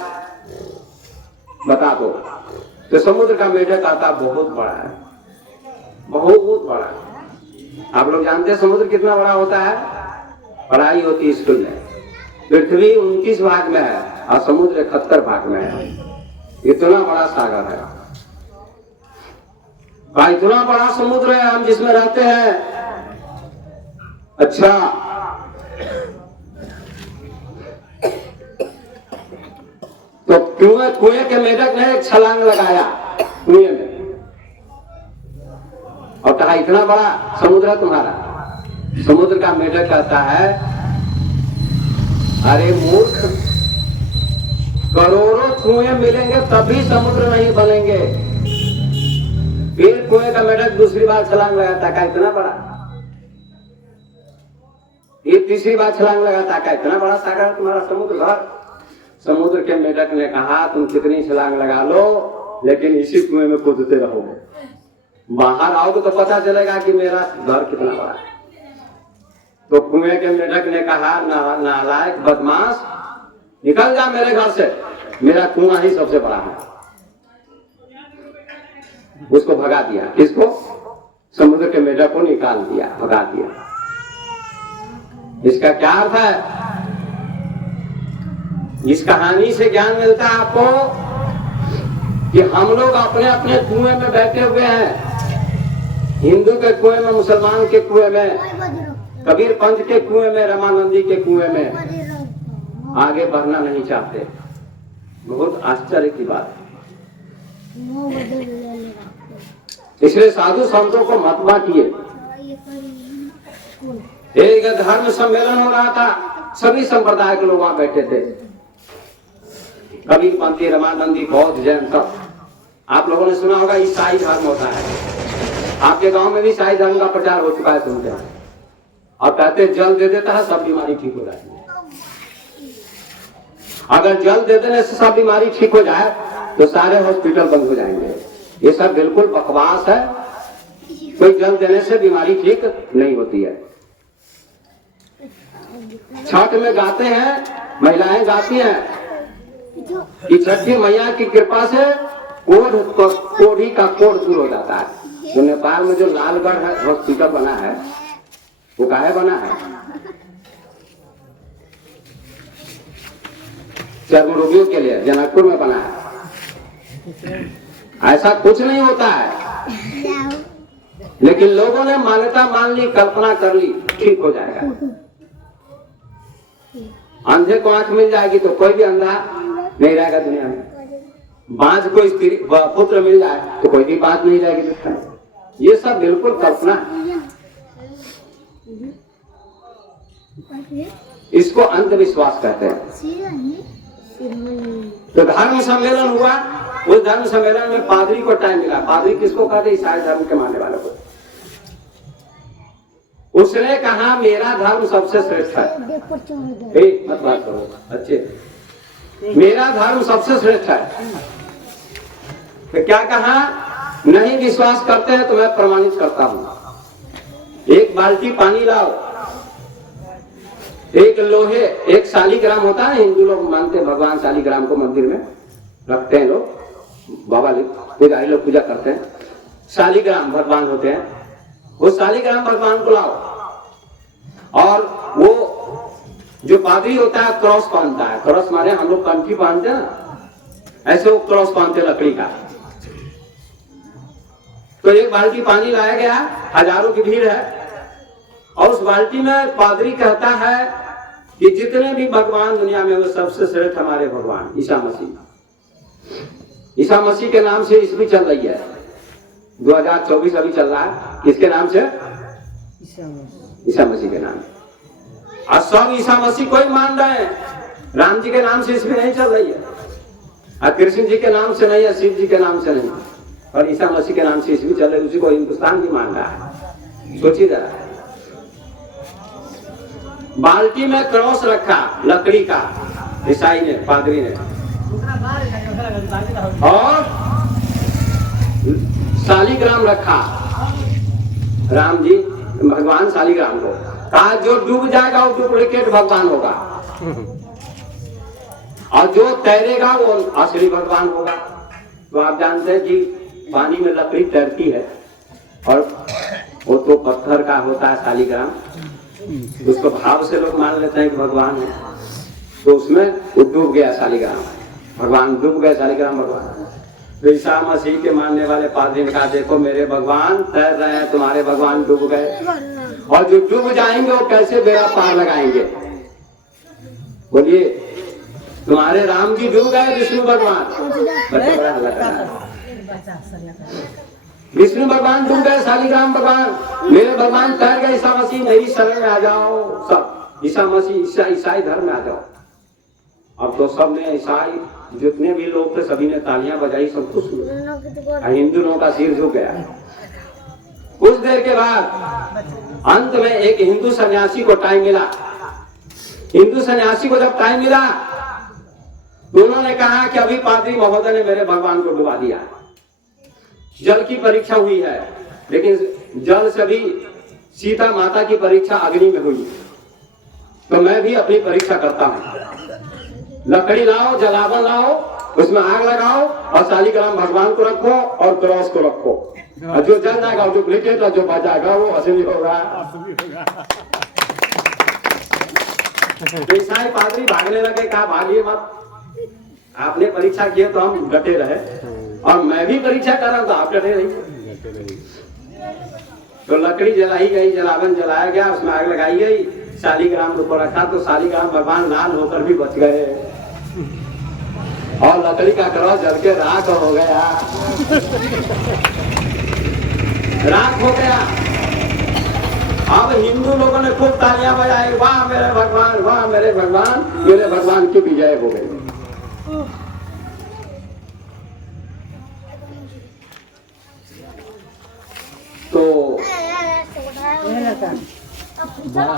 बता दो। तो समुद्र का मेढक आता बहुत बड़ा है, बहुत बड़ा। आप लोग जानते हैं समुद्र कितना बड़ा होता है? पढ़ाई होती है स्कूल में। पृथ्वी 29 भाग में है और समुद्र 71 भाग में है। इतना बड़ा सागर है, इतना बड़ा समुद्र है हम जिसमें रहते हैं। अच्छा, तो कुएं के मेढक ने एक छलांग लगाया कुएं में और कहा इतना बड़ा समुद्र है तुम्हारा? समुद्र का मेढक कहता है अरे मूर्ख, करोड़ों कुएं मिलेंगे तभी समुद्र नहीं बनेंगे। फिर कुएं का मेढक दूसरी बार छलांग लगाता, का इतना बड़ा? ये तीसरी बार छलांग लगाता, का इतना बड़ा सागर है तुम्हारा समुद्र भर? समुद्र के मेढक ने कहा तुम कितनी छलांग लगा लो लेकिन इसी कुएं में कूदते रहोगे। बाहर आओगे तो पता चलेगा कि मेरा घर कितना बड़ा है। तो कुएं के मेढक ने कहा नालायक बदमाश, निकल जा मेरे घर से, मेरा कुआं ही सबसे बड़ा है। उसको भगा दिया। किसको? समुद्र के मेढक को निकाल दिया, भगा दिया। इसका क्या अर्थ है? इस कहानी से ज्ञान मिलता है आपको कि हम लोग अपने अपने कुएं में बैठे हुए हैं। हिंदू के कुएं में, मुसलमान के कुएं में, कबीर पंथ के कुएं में, रमानंदी के कुएं में आगे बढ़ना नहीं चाहते। बहुत आश्चर्य की बात है। इसलिए साधु संतों को मत बांटिए। एक धर्म सम्मेलन हो रहा था, सभी संप्रदाय के लोग वहां बैठे थे, कबीर पंथी, रमानंदी, बौद्ध, जैन, सब। आप लोगों ने सुना होगा ईसाई धर्म होता है। आपके गांव में भी ईसाई धर्म का प्रचार हो चुका है, सुनते हैं। और कहते जल दे देता है सब बीमारी ठीक हो जाती है। अगर जल दे देने से सब बीमारी ठीक हो जाए तो सारे हॉस्पिटल बंद हो जाएंगे। ये सब बिल्कुल बकवास है। कोई जल देने से बीमारी ठीक नहीं होती है। छठ में गाते हैं, महिलाएं गाती हैं कि छठी मैया की कृपा से कोढ़ी का कोढ़ दूर हो जाता है। जो नेपाल में जो लालगढ़ हॉस्पिटल बना है वो काहे बना है? चर्म रोगियों के लिए जनकपुर में बना है। ऐसा कुछ नहीं होता है, लेकिन लोगों ने मान्यता मान ली, कल्पना कर ली ठीक हो जाएगा। अंधे को आंख मिल जाएगी तो कोई भी अंधा नहीं रहेगा दुनिया में। बांझ को स्त्री पुत्र मिल जाए तो कोई भी बात नहीं रहेगी दुनिया में। ये सब बिल्कुल कल्पना है। इसको अंधविश्वास कहते हैं। तो धर्म सम्मेलन हुआ, उस धर्म सम्मेलन में पादरी को टाइम मिला। पादरी किसको कहते? ईसाई धर्म के मानने वालों को। उसने कहा मेरा धर्म सबसे श्रेष्ठ है। मत बात करो अच्छे, मेरा धर्म सबसे श्रेष्ठ है। तो क्या कहा? नहीं विश्वास करते हैं तो मैं प्रमाणित करता हूं। एक बाल्टी पानी लाओ, एक लोहे, एक शालिग्राम होता है, हिंदू लोग मानते हैं भगवान शालिग्राम को मंदिर में रखते हैं लोग, बाबा पुजारी लोग पूजा करते हैं। शालिग्राम भगवान होते हैं, वो शालिग्राम भगवान को लाओ। और वो जो पादरी होता है क्रॉस पहनता है, क्रॉस माने हम लोग कंठी पहनते हैं ना, ऐसे वो क्रॉस पहनते लकड़ी का। तो एक बाल्टी पानी लाया गया, हजारों की भीड़ है, और उस बाल्टी में पादरी कहता है कि जितने भी भगवान दुनिया में वो सबसे श्रेष्ठ हमारे भगवान ईसा मसीह। ईसा मसीह के नाम से ईस्वी चल रही है, 2024 अभी चल रहा है। किसके नाम से? ईसा मसीह के नाम। और सब ईसा मसीह को ही मान रहे हैं। राम जी के नाम से ईस्वी नहीं चल रही है, और कृष्ण जी के नाम से नहीं है, शिव जी के नाम से नहीं, और ईसा मसीह के नाम से ईस्वी चल रही है। उसी को हिंदुस्तान भी मान रहा है। सोचिए जरा, बाल्टी में क्रॉस रखा लकड़ी का ईसाई ने, पादरी ने, और शालिग्राम रखा। राम जी भगवान शालिग्राम को कहा जो डूब जाएगा वो डुप्लीकेट भगवान होगा, और जो तैरेगा वो असली भगवान होगा। तो आप जानते हैं कि पानी में लकड़ी तैरती है, और वो तो पत्थर का होता है शालिग्राम, उसको भाव से लोग मान लेते हैं कि भगवान है। तो उसमें वो डूब गया शालिग्राम, भगवान डूब गए, शालिग्राम भगवान। तो ईसा मसीह के मानने वाले पादरी ने कहा देखो मेरे भगवान तैर रहे हैं, तुम्हारे भगवान डूब गए, और जो डूब जाएंगे वो कैसे बेड़ा पार लगाएंगे? बोलिए, तुम्हारे राम जी डूब गए, विष्णु भगवान, विष्णु भगवान डूब गए, शालिग्राम भगवान, मेरे भगवान तैर गए, ईसा मसीह मेरी शरण में आ जाओ। सब ईसा मसीह ईसाई धर्म में आ जाओ। अब तो सब ने, ईसाई जितने भी लोग थे सभी ने तालियां बजाई, सब खुश हुए, हिंदू लोगों का सिर झुक गया। कुछ देर के बाद अंत में एक हिंदू सन्यासी को टाइम मिला। हिंदू सन्यासी को जब टाइम मिला तो उन्होंने कहा कि अभी पादरी महोदय ने मेरे भगवान को डुबा दिया। जल की परीक्षा हुई है, लेकिन जल से भी सीता माता की परीक्षा अग्नि में हुई, तो मैं भी अपनी परीक्षा करता हूं। लकड़ी लाओ, जलावन लाओ, उसमें आग लगाओ, और शालिग्राम भगवान को रखो और क्रॉस को रखो, और जो जल जाएगा वो डुप्लीकेट, और जो बच जाएगा वो असली होगा। तो ईसाई पादरी भागने लगे, कहा भागिए मत, आपने परीक्षा की तो हम डटे रहे, और मैं भी परीक्षा कर रहा हूं तो आप डटे रहिए। तो लकड़ी जलाई गई, जलावन जलाया गया, उसमें आग लगाई गई, शालिग्राम को रखा, तो शालिग्राम भगवान लाल होकर भी बच गए, और लकड़ी का क्रॉस जल के राख हो गया, राख हो गया। अब हिंदू लोगों ने खूब तालियां बजाई, वाह मेरे भगवान, वाह मेरे भगवान, मेरे भगवान की विजय हो गई। तो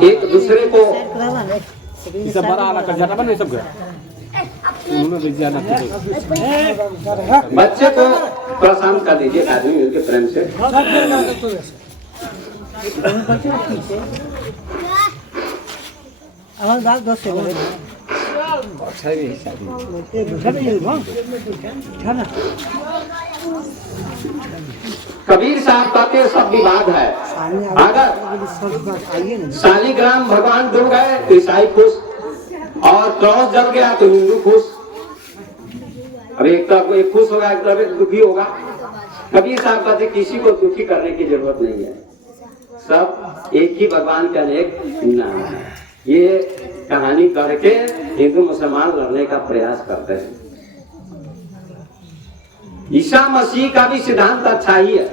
एक दूसरे को बच्चे को थोड़ा शांत कर दीजिए, आदमी मिलकर प्रेम से। कबीर साहब कहते सब विवाद है, अगर शालिग्राम भगवान डूब गए तो ईसाई खुश, और क्रॉस जल गया तो हिंदू खुश। अब एक तरफ एक खुश होगा, एक तरफ एक दुखी होगा। कबीर साहब कहते किसी को दुखी करने की जरूरत नहीं है, सब एक ही भगवान के अनेक नाम है। ये कहानी करके हिंदू मुसलमान लड़ने का प्रयास करते हैं। ईसा मसीह का भी सिद्धांत अच्छा ही है,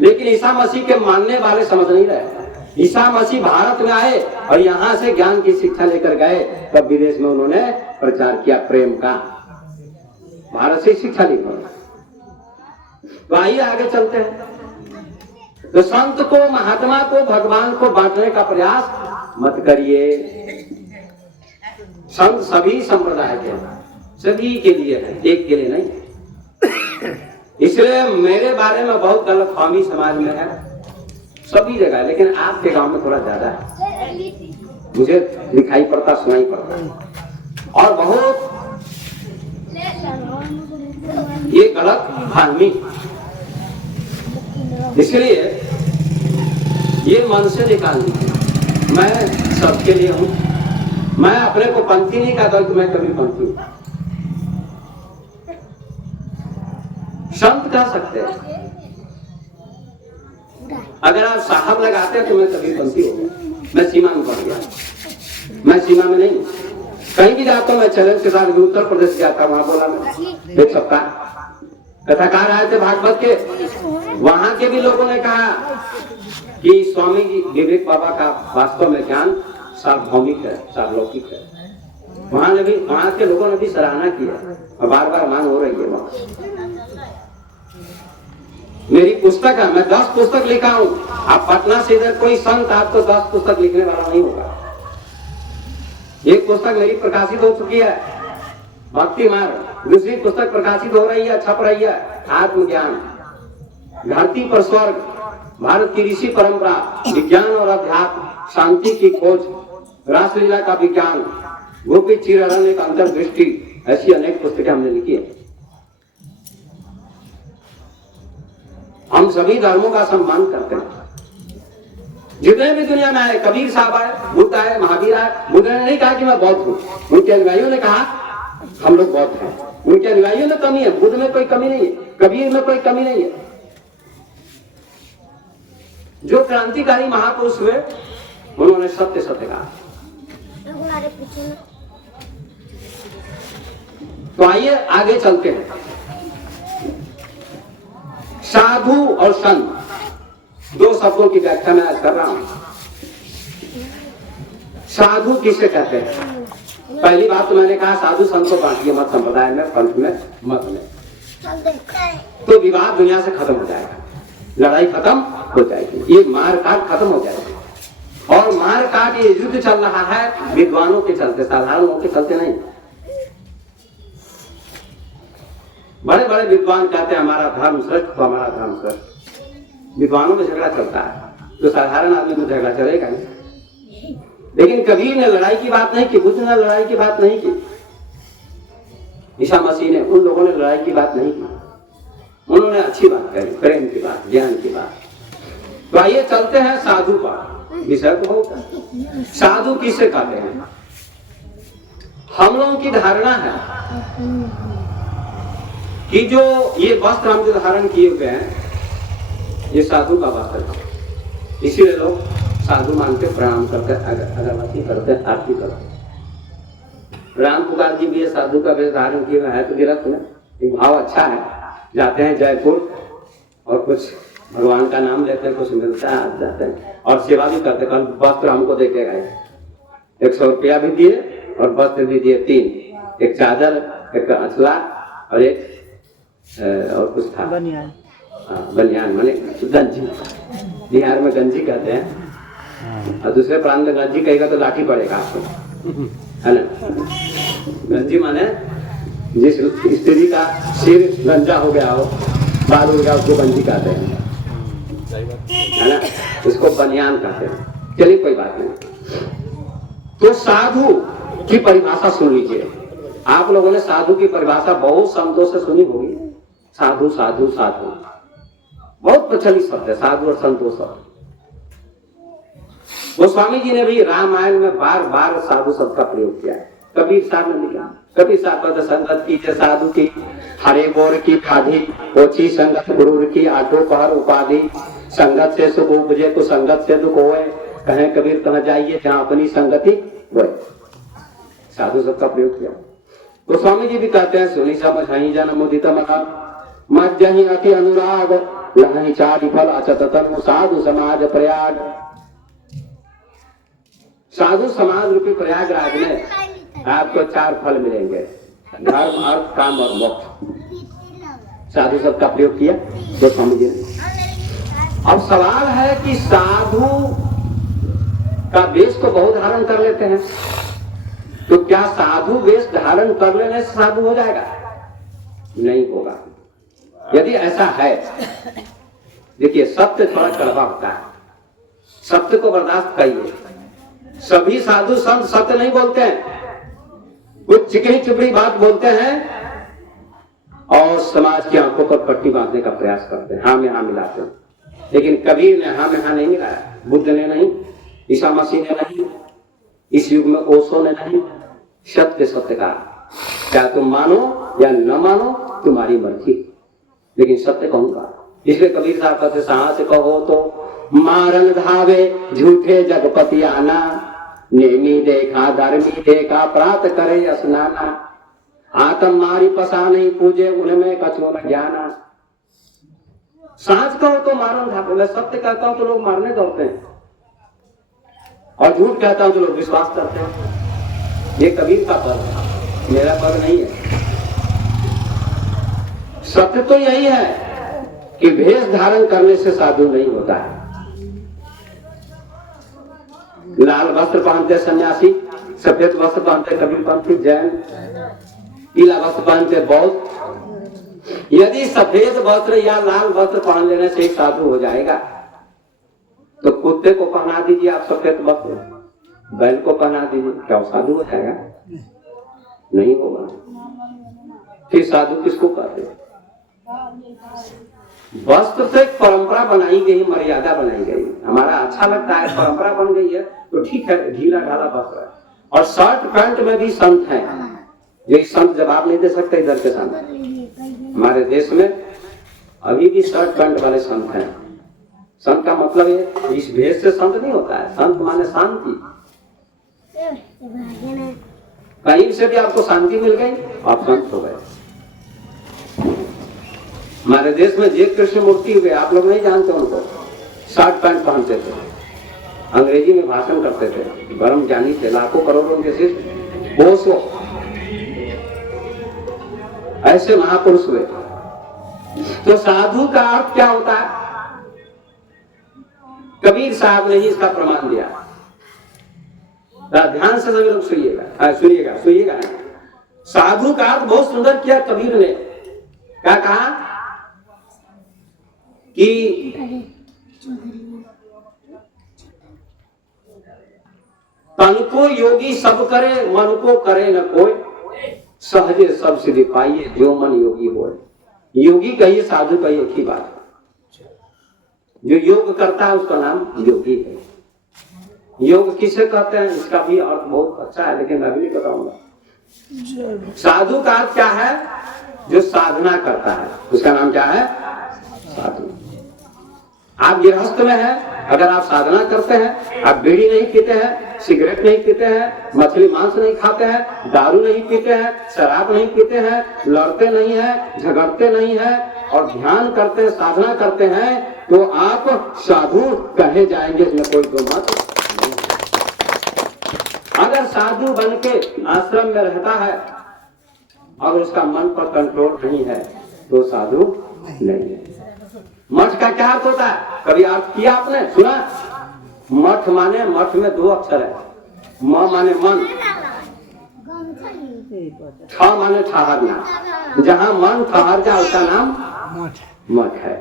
लेकिन ईसा मसीह के मानने वाले समझ नहीं रहे। ईसा मसीह भारत में आए और यहाँ से ज्ञान की शिक्षा लेकर गए, तब विदेश में उन्होंने प्रचार किया प्रेम का, भारत से शिक्षा ली। तो आइए आगे चलते हैं। तो संत को, महात्मा को, भगवान को बांटने का प्रयास मत करिए। संत सभी संप्रदाय के, सभी के लिए है, एक के लिए नहीं। इसलिए मेरे बारे में बहुत गलतफहमी समाज में है, सभी जगह, लेकिन आपके गांव में थोड़ा ज्यादा है, मुझे दिखाई पड़ता, सुनाई पड़ता। और बहुत ये गलत फहमी, इसलिए ये मन से निकाल दीजिए। मैं सबके लिए हूं, मैं अपने को पंथी नहीं कहता कि मैं कभी पंथी हूं। संत कह सकते हैं, अगर आप साहब लगाते हैं तो मैं कभी पंथी हो गया, मैं सीमा में पड़ गया। मैं सीमा में नहीं, कहीं भी जाता हूं मैं चैलेंज के साथ। उत्तर प्रदेश जाता, वहां बोला मैं एक सप्ताह कथाकार आए थे भागवत के, वहां के भी लोगों ने कहा कि स्वामी जी विवेक बाबा का वास्तव में ज्ञान सार्वभौमिक है, सार्वलौकिक है। वहां के लोगों ने भी सराहना की है और बार बार मांग हो रही है वहां। मेरी पुस्तक है, मैं 10 पुस्तक लिखा हूं। आप पटना से इधर कोई संत आपको 10 पुस्तक लिखने वाला नहीं होगा। एक पुस्तक मेरी प्रकाशित हो चुकी है, भक्ति मार्ग। दूसरी पुस्तक प्रकाशित हो रही है, छप रही है, आत्मज्ञान, धरती पर स्वर्ग, भारत की ऋषि परंपरा, विज्ञान और अध्यात्म, शांति की खोज, रासलीला का विज्ञान, गोपी चिरहरण का अंतर्दृष्टि, ऐसी अनेक पुस्तकें हमने लिखी है। हम सभी धर्मों का सम्मान करते हैं। जितने भी दुनिया में आए, कबीर साहब आए, बुद्ध आए, महावीर आए। बुद्ध ने नहीं कहा कि मैं बौद्ध हूं, उनके अनुयायियों ने कहा हम लोग बौद्ध हैं। उनके अनुयायियों में कमी है, बुद्ध में कोई कमी नहीं है, कबीर में कोई कमी नहीं है। जो क्रांतिकारी महापुरुष हुए उन्होंने सत्य सत्य कहा। तो आइए आगे चलते हैं। साधु और संत, 2 शब्दों की व्याख्या मैं आज कर रहा हूं। साधु किसे कहते हैं? पहली बात तो मैंने कहा साधु संत को बांटिए मत, संप्रदाय में, पंथ में, मत में, तो विवाद दुनिया से खत्म हो जाएगा, लड़ाई खत्म हो जाएगी, ये मार काट खत्म हो जाएगी। और मार काट ये युद्ध चल रहा है विद्वानों के चलते, साधारण लोगों के चलते नहीं। बड़े बड़े विद्वान कहते हैं हमारा धर्म श्रेष्ठ, तो हमारा धर्म श्रेष्ठ। विद्वानों में झगड़ा चलता है तो साधारण आदमी को झगड़ा चलेगा नहीं। लेकिन कबीर ने लड़ाई की बात नहीं की, बुद्ध ने लड़ाई की बात नहीं की, ईसा मसीह ने, उन लोगों ने लड़ाई की बात नहीं की। उन्होंने अच्छी बात कही, प्रेम की बात, ज्ञान की बात। तो आइए चलते हैं साधु पर। विषय तो होगा साधु किसे कहते हैं। हम लोगों की धारणा है कि जो ये वस्त्र हम जो धारण किए हुए हैं ये साधु का वस्त्र है, इसीलिए लोग साधु मान के प्रणाम करते, अगरबत्ती करते, आरती करते। राम पुकार जी भी ये साधु का वेश धारण किए हुए है, तो गिरफ्त में एक भाव अच्छा है। जाते हैं जयपुर और कुछ भगवान का नाम लेते हैं, कुछ मिलता है, जाते हैं और सेवा भी करते। कल वस्त्र हमको दे के गए, 100 रुपया भी दिए और वस्त्र भी दिए 3, एक चादर, एक असला और एक और कुछ था बनियान, माने गंजी। बिहार में गंजी कहते हैं और दूसरे प्रांत में गंजी कहेगा तो लाठी पड़ेगा आपको, है ना। गंजी माने जिस स्त्री का सिर गंजा हो गया हो, बाल हो गया, उसको गंजी कहते हैं, है ना। उसको बनियान कहते हैं। चलिए कोई बात नहीं। तो साधु की परिभाषा सुन लीजिए। आप लोगों ने साधु की परिभाषा बहुत संतों से सुनी होगी। साधु साधु साधु बहुत प्रचलित शब्द है, साधु और संतोष शब्द। वो स्वामी जी ने भी रामायण में बार बार साधु शब्द का प्रयोग किया है। कबीर साहब ने लिखा, कबीर साहब संगत की साधु की, हरे बोर की खाधी, ओछी संगत गुरूर की, आठों पहर उपाधि, संगत से सुख उपजे तो संगत से दुख होए, कहें कबीर कहाँ जाइए जहाँ अपनी संगति होए। साधु शब्द का प्रयोग किया। तो स्वामी जी भी कहते हैं सुनी समझाई जन मुदित मना, मत जही अति अनुराग, लहनी चारि फल अचतन साधु समाज प्रयाग। साधु समाज रूपी प्रयागराज में आपको 4 फल मिलेंगे, धर्म, अर्थ, काम और मोक्ष। साधु शब्द का प्रयोग किया तो स्वामी जी ने। अब सवाल है कि साधु का वेश तो बहुत धारण कर लेते हैं, तो क्या साधु वेश धारण कर लेने से साधु हो जाएगा? नहीं होगा। यदि ऐसा है, देखिए सत्य थोड़ा कड़वा होता है, सत्य को बर्दाश्त करिए। सभी साधु संत सत्य नहीं बोलते हैं, कुछ चिकनी चुपड़ी बात बोलते हैं और समाज की आंखों पर पट्टी बांधने का प्रयास करते हैं, हाँ में हाँ मिलाते हैं। लेकिन कबीर ने हाँ में हाँ नहीं मिलाया, बुद्ध ने नहीं, ईसा मसीह ने नहीं, इस युग में ओशो ने नहीं। सत्य सत्य का, क्या तुम मानो या न मानो तुम्हारी मर्जी, लेकिन सत्य कहूंगा। इसलिए कबीर साहब कहते साहस कहो तो मारन धावे झूठे जगपति आना, नेमी देखा धर्मी देखा प्रात करे स्नाना। आत्म मारी पसा नहीं पूजे उनमें कछुआ में ज्ञान आ। सांच कहो तो मारन धापे, मैं सत्य कहता हूं तो लोग मारने दौड़ते हैं, और झूठ कहता हूं तो लोग विश्वास करते हैं। ये कबीर का पद है, मेरा पद नहीं है। सत्य तो यही है कि भेष धारण करने से साधु नहीं होता है। लाल वस्त्र पहनते सन्यासी, सफेद वस्त्र पहनते कबीरपंथी, जैन पीला वस्त्र पहनते बौद्ध। यदि सफेद वस्त्र या लाल वस्त्र पहन लेने से एक साधु हो जाएगा, तो कुत्ते को पहना दीजिए आप सफेद वस्त्र, बैल को पहना दीजिए, क्या वो साधु हो जाएगा? नहीं होगा। फिर साधु किसको कहते? वस्त्र से एक परंपरा बनाई गई, मर्यादा बनाई गई। हमारा अच्छा लगता है, परंपरा बन गई है तो ठीक है, ढीला ढाला वस्त्र है। और शर्ट पैंट में भी संत हैं, ये संत जवाब नहीं दे सकते इधर के संत। हमारे देश में अभी भी शर्ट पैंट वाले संत हैं। संत का मतलब ये इस भेष से संत नहीं होता है। संत माने शांति। कहीं से भी आपको शांति मिल गई, आप संत हो गए। हमारे देश में जे कृष्ण मूर्ति हुए, आप लोग नहीं जानते उनको, शर्ट पैंट पहनते थे, अंग्रेजी में भाषण करते थे, परम ज्ञानी थे, लाखों करोड़ों के शिष्य, कोसों ऐसे महापुरुष हुए। तो साधु का अर्थ क्या होता है? कबीर साहब ने ही इसका प्रमाण दिया। ध्यान से सभी लोग सुनिएगा। साधु का अर्थ बहुत सुंदर किया कबीर ने। क्या कहा कि तन को योगी सब करे, मन को करे न कोई, सहजे सब सिद्धि पाइए जो मन योगी होए। योगी कहिए, साधु कहिए, एक ही बात। जो योग करता है उसका नाम योगी है। योग किसे कहते हैं इसका भी अर्थ बहुत अच्छा है, लेकिन मैं भी नहीं बताऊंगा। साधु का अर्थ क्या है? जो साधना करता है, उसका नाम क्या है? साधु। आप गृहस्थ में हैं, अगर आप साधना करते हैं, आप बीड़ी नहीं पीते हैं, सिगरेट नहीं पीते हैं, मछली मांस नहीं खाते हैं, दारू नहीं पीते हैं, शराब नहीं पीते हैं, लड़ते नहीं हैं, झगड़ते नहीं हैं, और ध्यान करते हैं, साधना करते हैं, तो आप साधु कहे जाएंगे, इसमें कोई दो मत। अगर साधु बन के आश्रम में रहता है और उसका मन पर कंट्रोल नहीं है, तो साधु नहीं है। मठ का क्या अर्थ होता है? कभी अर्थ किया आपने, सुना? मठ माने, मठ में दो अक्षर है, म माने मन, ठ माने ठहरना। जहां मन ठहर जाए उसका नाम मठ है।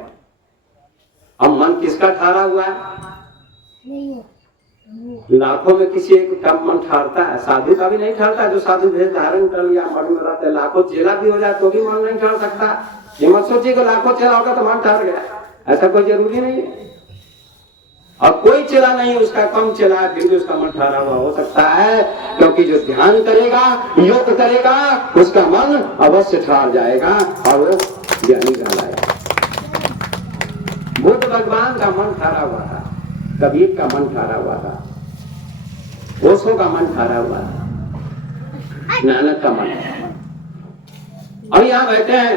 अब मन किसका ठहरा हुआ है? लाखों में किसी एक का मन ठहरता है, साधु का भी नहीं ठहरता। जो साधु भेष धारण कर लिया, मठ में रहते, लाखों चेला भी हो जाए तो भी मन नहीं ठहर सकता। ये मत सोचिए कि लाखों चेला होगा तो मन ठहर गया, ऐसा कोई जरूरी नहीं है। और कोई चेला नहीं, उसका कम चेला है, फिर भी उसका मन ठहरा हुआ हो सकता है, क्योंकि जो ध्यान करेगा, योग करेगा, उसका मन अवश्य ठहर जाएगा और वो ज्ञानी कहलाएगा। बुद्ध भगवान का मन ठहरा हुआ था, कबीर का मन ठहरा हुआ था, ओशो का मन ठहरा हुआ था, नानक का मन। अब यहां बैठे हैं,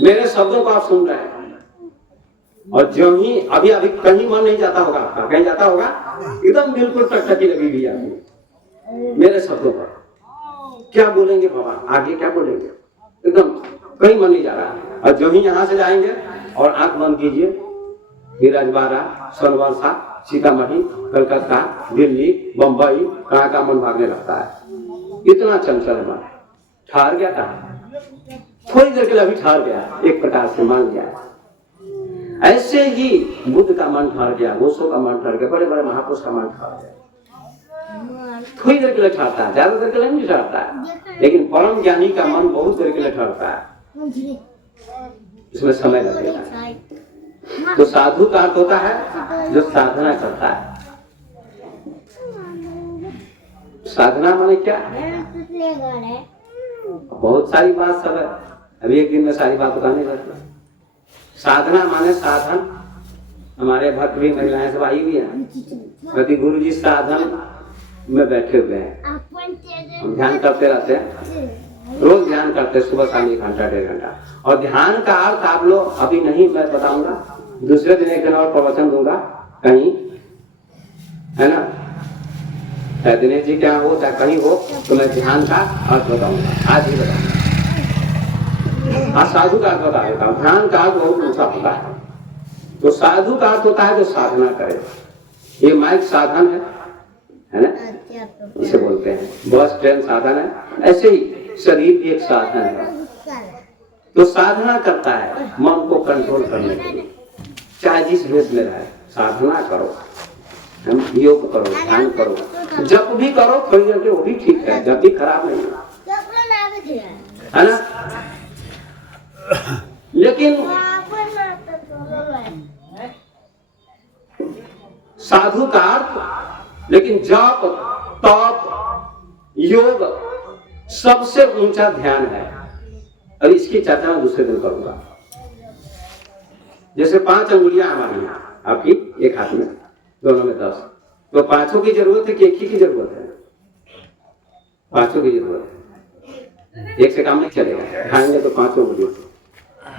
मेरे शब्दों को आप सुन रहे हैं, और जो ही अभी कहीं मन नहीं जाता होगा आपका, कहीं जाता होगा, एकदम बिल्कुल टकटकी लगी हुई आपकी मेरे शब्दों पर। क्या बोलेंगे भगवान, आगे क्या बोलेंगे, एकदम कहीं मन नहीं जा रहा। और जो ही यहां से जाएंगे और आंख बंद कीजिए, बिराजवाड़ा, सोनवर्षा, सीतामढ़ी, कलकत्ता, दिल्ली, बंबई, कहाँ का मन भागने लगता है। इतना चंचल मन ठहर गया था, थोड़ी देर के लिए अभी ठहर गया, एक प्रकार से मान गया। ऐसे ही बुद्ध का मन ठहर गया, ओशो का मन ठहर गया, बड़े बड़े महापुरुष का मन ठहर गया। थोड़ी देर के लिए ठहरता है, ज्यादा देर के लिए नहीं ठहरता है, लेकिन परम ज्ञानी का मन बहुत देर के लिए ठहरता है, इसमें समय लगेगा। तो साधु का अर्थ होता है जो साधना करता है। साधना माने क्या? बहुत सारी बात सब है, अभी एक दिन में सारी बात बताने लगता। साधना माने साधन। हमारे भक्त भी महिलाएं सब आई हुई है, क्योंकि गुरु जी साधन में बैठे हुए हैं, हम ध्यान करते रहते हैं। रोज ध्यान करते, सुबह शाम 1 घंटा 1.5 घंटा। और ध्यान का अर्थ आप लोग अभी नहीं, मैं बताऊंगा, दूसरे दिन एक दिन और प्रवचन दूंगा कहीं, है ना। चाहे दिनेश जी क्या हो चाहे कहीं हो, तो मैं ध्यान का अर्थ बताऊंगा, आज ही बताऊंगा। आज साधु का अर्थ बता देता हूँ। ध्यान का अर्थ बहुत ऊंचा होता है। तो साधु का अर्थ होता है जो साधना करे। ये माइक साधन है ना, इसे बोलते हैं। बस ट्रेन साधन है, ऐसे ही शरीर भी एक साधन है। तो साधना करता है मन को कंट्रोल करने के लिए, चाहे जिस भेष में रहे, साधना करो, योग करो, ध्यान करो, जप भी करो थोड़ी देर के, वो भी ठीक है, जब भी खराब नहीं है ना। लेकिन साधु का अर्थ, लेकिन जप तप योग सबसे ऊंचा ध्यान है। अब इसकी चर्चा मैं दूसरे दिन करूंगा। जैसे 5 अंगुलियां हमारी हैं, आपकी एक हाथ में, दोनों में 10, तो 5 की जरूरत है कि एक ही की जरूरत है? 5 की जरूरत है, एक से काम नहीं चलेगा, खाएंगे तो 5 अंगुलियों।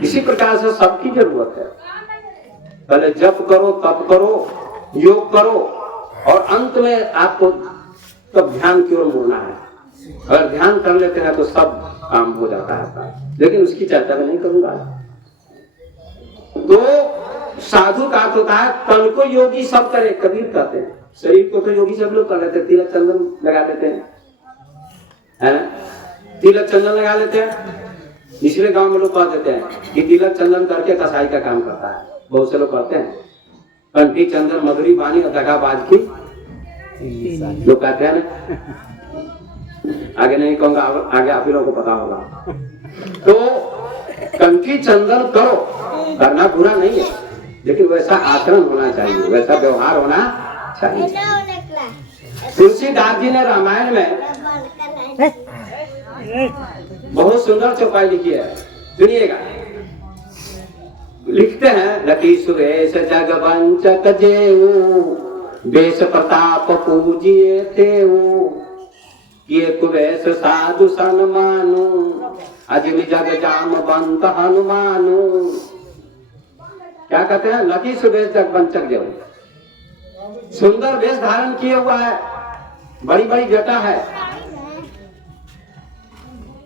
इसी प्रकार से सबकी जरूरत है। पहले जप करो, तप करो, योग करो, और अंत में आपको तब ध्यान की ओर मुड़ना है। अगर ध्यान कर लेते हैं तो सब काम हो जाता है, लेकिन उसकी चर्चा मैं नहीं करूंगा। तो साधु का होता है तन को योगी सब करे, कबीर कहते हैं। शरीर को तो योगी सब लोग कर लेते हैं, तिलक चंदन लगा लेते हैं, है ना, तिलक चंदन लगा लेते हैं। इसलिए गांव में लोग कह देते हैं कि तिलक चंदन करके कसाई का काम करता है। बहुत से लोग कहते हैं कंठी चंदन मधुरी बानी और दगाबाज की लोग कहते हैं ना। आगे नहीं कहूंगा, आगे आप ही लोगों को पता होगा। तो कंठी चंदन करो, करना बुरा नहीं है, लेकिन वैसा आचरण होना चाहिए, वैसा व्यवहार होना चाहिए। तुलसीदास जी ने रामायण में बहुत सुंदर चौपाई लिखी है, सुनिएगा। लिखते हैं, लकी सुरेश जगवंचक जेऊ, बेस प्रताप पूजिए तेऊ, ये कुवैस साधु सन्मानु, अजलि जग जामवंत हनुमानु। क्या कहते हैं? लकी सुरेश जगवंचक जेऊ, सुंदर वेश धारण किए हुआ है, बड़ी बड़ी जटा है,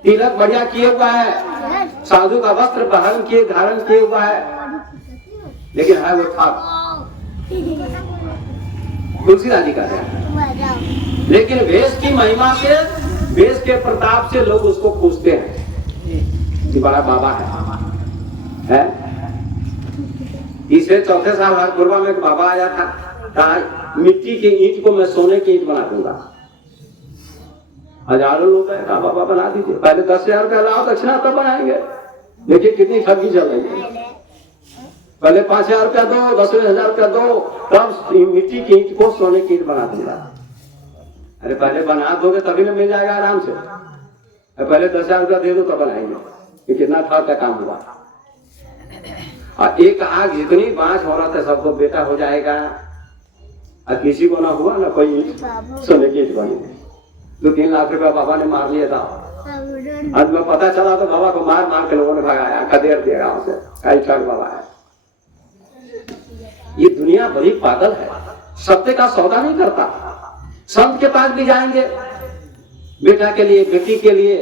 तिलक बढ़िया किए हुआ है, साधु का वस्त्र धारण किए हुआ है, लेकिन है वो था तुलसीदास जी कहते हैं। लेकिन वेश की महिमा से, वेश के प्रताप से लोग उसको पूछते हैं कि बड़ा बाबा है? तीसरे चौथे साल हरपुरवा में एक बाबा आया था, कहा मिट्टी की ईंट को मैं सोने की ईंट बना दूंगा। हजारों लोग कहा बाबा बना दीजिए, पहले 10,000 रुपया लाओ दक्षिणा तब बनाएंगे। देखिए कितनी ठगी चल रही है, पहले 5,000 रुपया दो, 10,000 रुपया दो, तब मिट्टी की ईंट को सोने की ईंट बना दूंगा। अरे पहले बना दोगे तभी ना मिल जाएगा आराम से, पहले 10,000 रुपया दे दो तब बनाएंगे। ये कितना ठग का काम हुआ। और एक आग जितनी बांझ हो रहा था, सबको बेटा हो जाएगा, और किसी को ना हुआ ना कोई ईंट सोने की ईंट बनी। 2-3 लाख रुपया बाबा ने मार लिया था। आज में पता चला तो बाबा को मार मार के लोगों ने भगाया, खदेड़ दिया गांव से, कई ठग बाबा है। ये दुनिया बड़ी पागल है, सत्य का सौदा नहीं करता। संत के पास भी जाएंगे बेटा के लिए, बेटी के लिए,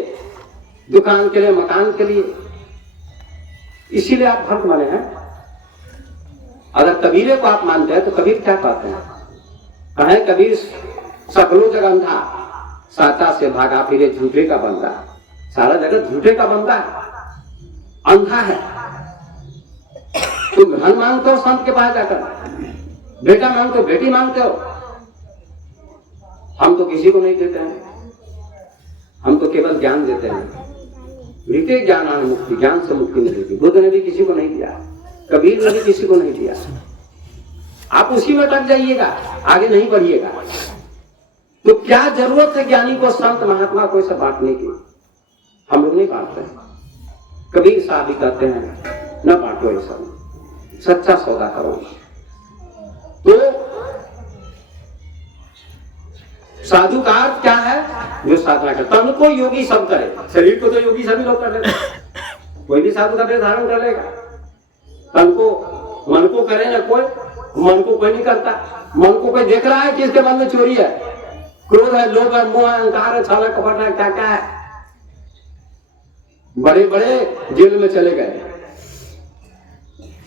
दुकान के लिए, मकान के लिए, इसीलिए आप भक्त बने हैं। अगर कबीरे को आप मानते हैं तो कबीर क्या कहते हैं? कहे कबीर सकलो जग अंधा, साचा से भागा फिरे झूठे का बंदा। सारा जगत झूठे का बंदा है, अंधा है। तुम धन मांगते हो संत के पास जाकर, बेटा मांगते हो, बेटी मांगते हो, हम तो किसी को नहीं देते हैं, हम तो केवल ज्ञान देते हैं। रीते ज्ञान मुक्ति, ज्ञान से मुक्ति मिलेगी। बुद्ध ने भी किसी को नहीं दिया, कबीर ने भी किसी को नहीं दिया। आप उसी में अटक जाइएगा, आगे नहीं बढ़िएगा। तो क्या जरूरत है ज्ञानी को, संत महात्मा को इसे बांटने की? हम लोग नहीं बांटते हैं। कबीर साहब भी कहते हैं न बांटो ये सब, सच्चा सौदा करो। तो साधु का अर्थ क्या है? जो साधना करे। तन को योगी सब करे। शरीर को तो योगी सभी लोग कर लेते, कोई भी साधु का वेश धारण कर लेगा। तन को, मन को करे ना कोई, मन को कोई नहीं करता। मन को कोई देख रहा है कि इसके मन में चोरी है, क्रोध है, लोभ है, मोह है, अहंकार है, छल है, कपट है, क्या क्या है। बड़े बड़े जेल में चले गए,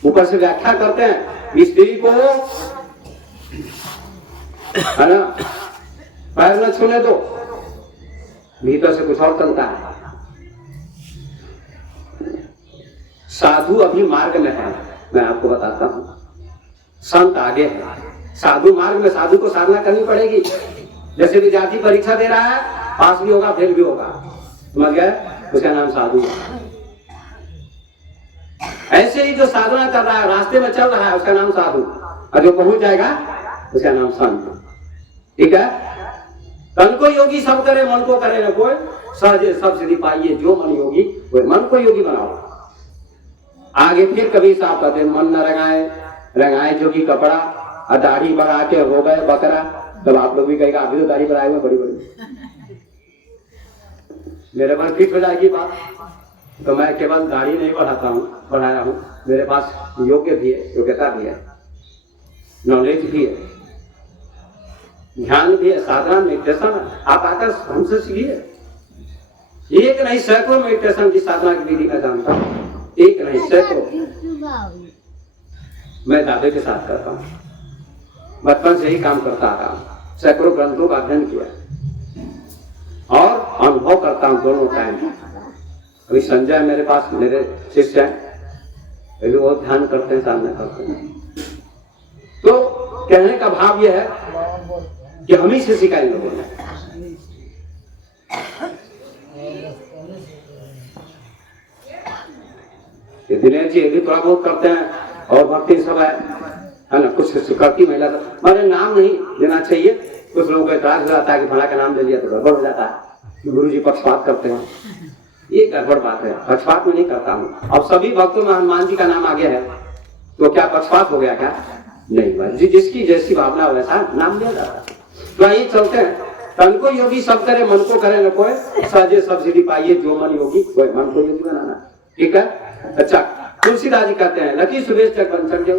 ऊपर से व्याख्या करते हैं स्त्री को है ना पैर न छूने दो, भीतर से कुछ और चलता है। साधु अभी मार्ग में है, मैं आपको बताता हूं। संत आगे है, साधु मार्ग में। साधु को साधना करनी पड़ेगी। जैसे विद्यार्थी परीक्षा दे रहा है, पास भी होगा फेल भी होगा, समझ गए? उसका नाम साधु है। ऐसे ही जो साधना कर रहा है, रास्ते में चल रहा है, उसका नाम साधु, और जो पहुंच जाएगा उसका नाम संत। ठीक है? तन को योगी सब करे, मन को करे न कोई, सहजे सब सिद्धि पाइए जो मन योगी। वो मन को योगी बनाओ। आगे फिर कभी साफ कहते, मन न रंगाए, रंगाए जोगी कपड़ा, और दाढ़ी बढ़ा के हो गए बकरा। तब आप लोग भी कहेगा अभी तो दाढ़ी बढ़ाए हुए बड़ी बड़ी, मेरे पास फिट हो जाएगी बात। तो मैं केवल दाढ़ी नहीं बढ़ाता हूँ, बढ़ाया हूँ, मेरे पास योग्य भी है, योग्यता भी है, नॉलेज भी है, ध्यान भी है, साधना मेडिटेशन है। आप आकर हमसे सीखिए। एक नहीं सैकड़ों मेडिटेशन की साधना की विधि का जानता हूँ, एक नहीं सैकड़ों। मैं दादे के साथ करता हूँ, बचपन से ही काम करता आ रहा हूँ, सैकड़ों ग्रंथों का अध्ययन किया और अनुभव करता हूँ दोनों टाइम। अभी संजय मेरे पास, मेरे शिष्य हैं, वो ध्यान करते हैं, साधना करते हैं। तो कहने का भाव यह है कि हम ही से सिखाए लोगों ने। दिनेश जी भी थोड़ा बहुत करते हैं और भक्ति सब है ना। कुछ करती महिला मैंने नाम नहीं लेना चाहिए, कुछ लोगों को एतराज हो जाता है कि फला का नाम ले लिया तो गड़बड़ हो जाता है कि गुरु जी पक्षपात करते हैं। ये गड़बड़ बात है, पक्षपात में नहीं करता हूँ। अब सभी भक्तों में हनुमान जी का नाम आगे है, तो क्या पक्षपात हो गया क्या? नहीं भाई जी, जिसकी जैसी भावना वैसा नाम लिया जाता है। तो आइए चलते हैं। तन को योगी सब करे, मन को करे न कोई, सहजे सब सिद्धि पाइए जो मन योगी। कोई मन को योगी बनाना, ठीक है? अच्छा, तुलसीदास जी कहते हैं, लकी सुबेश जग बंचक जाऊ,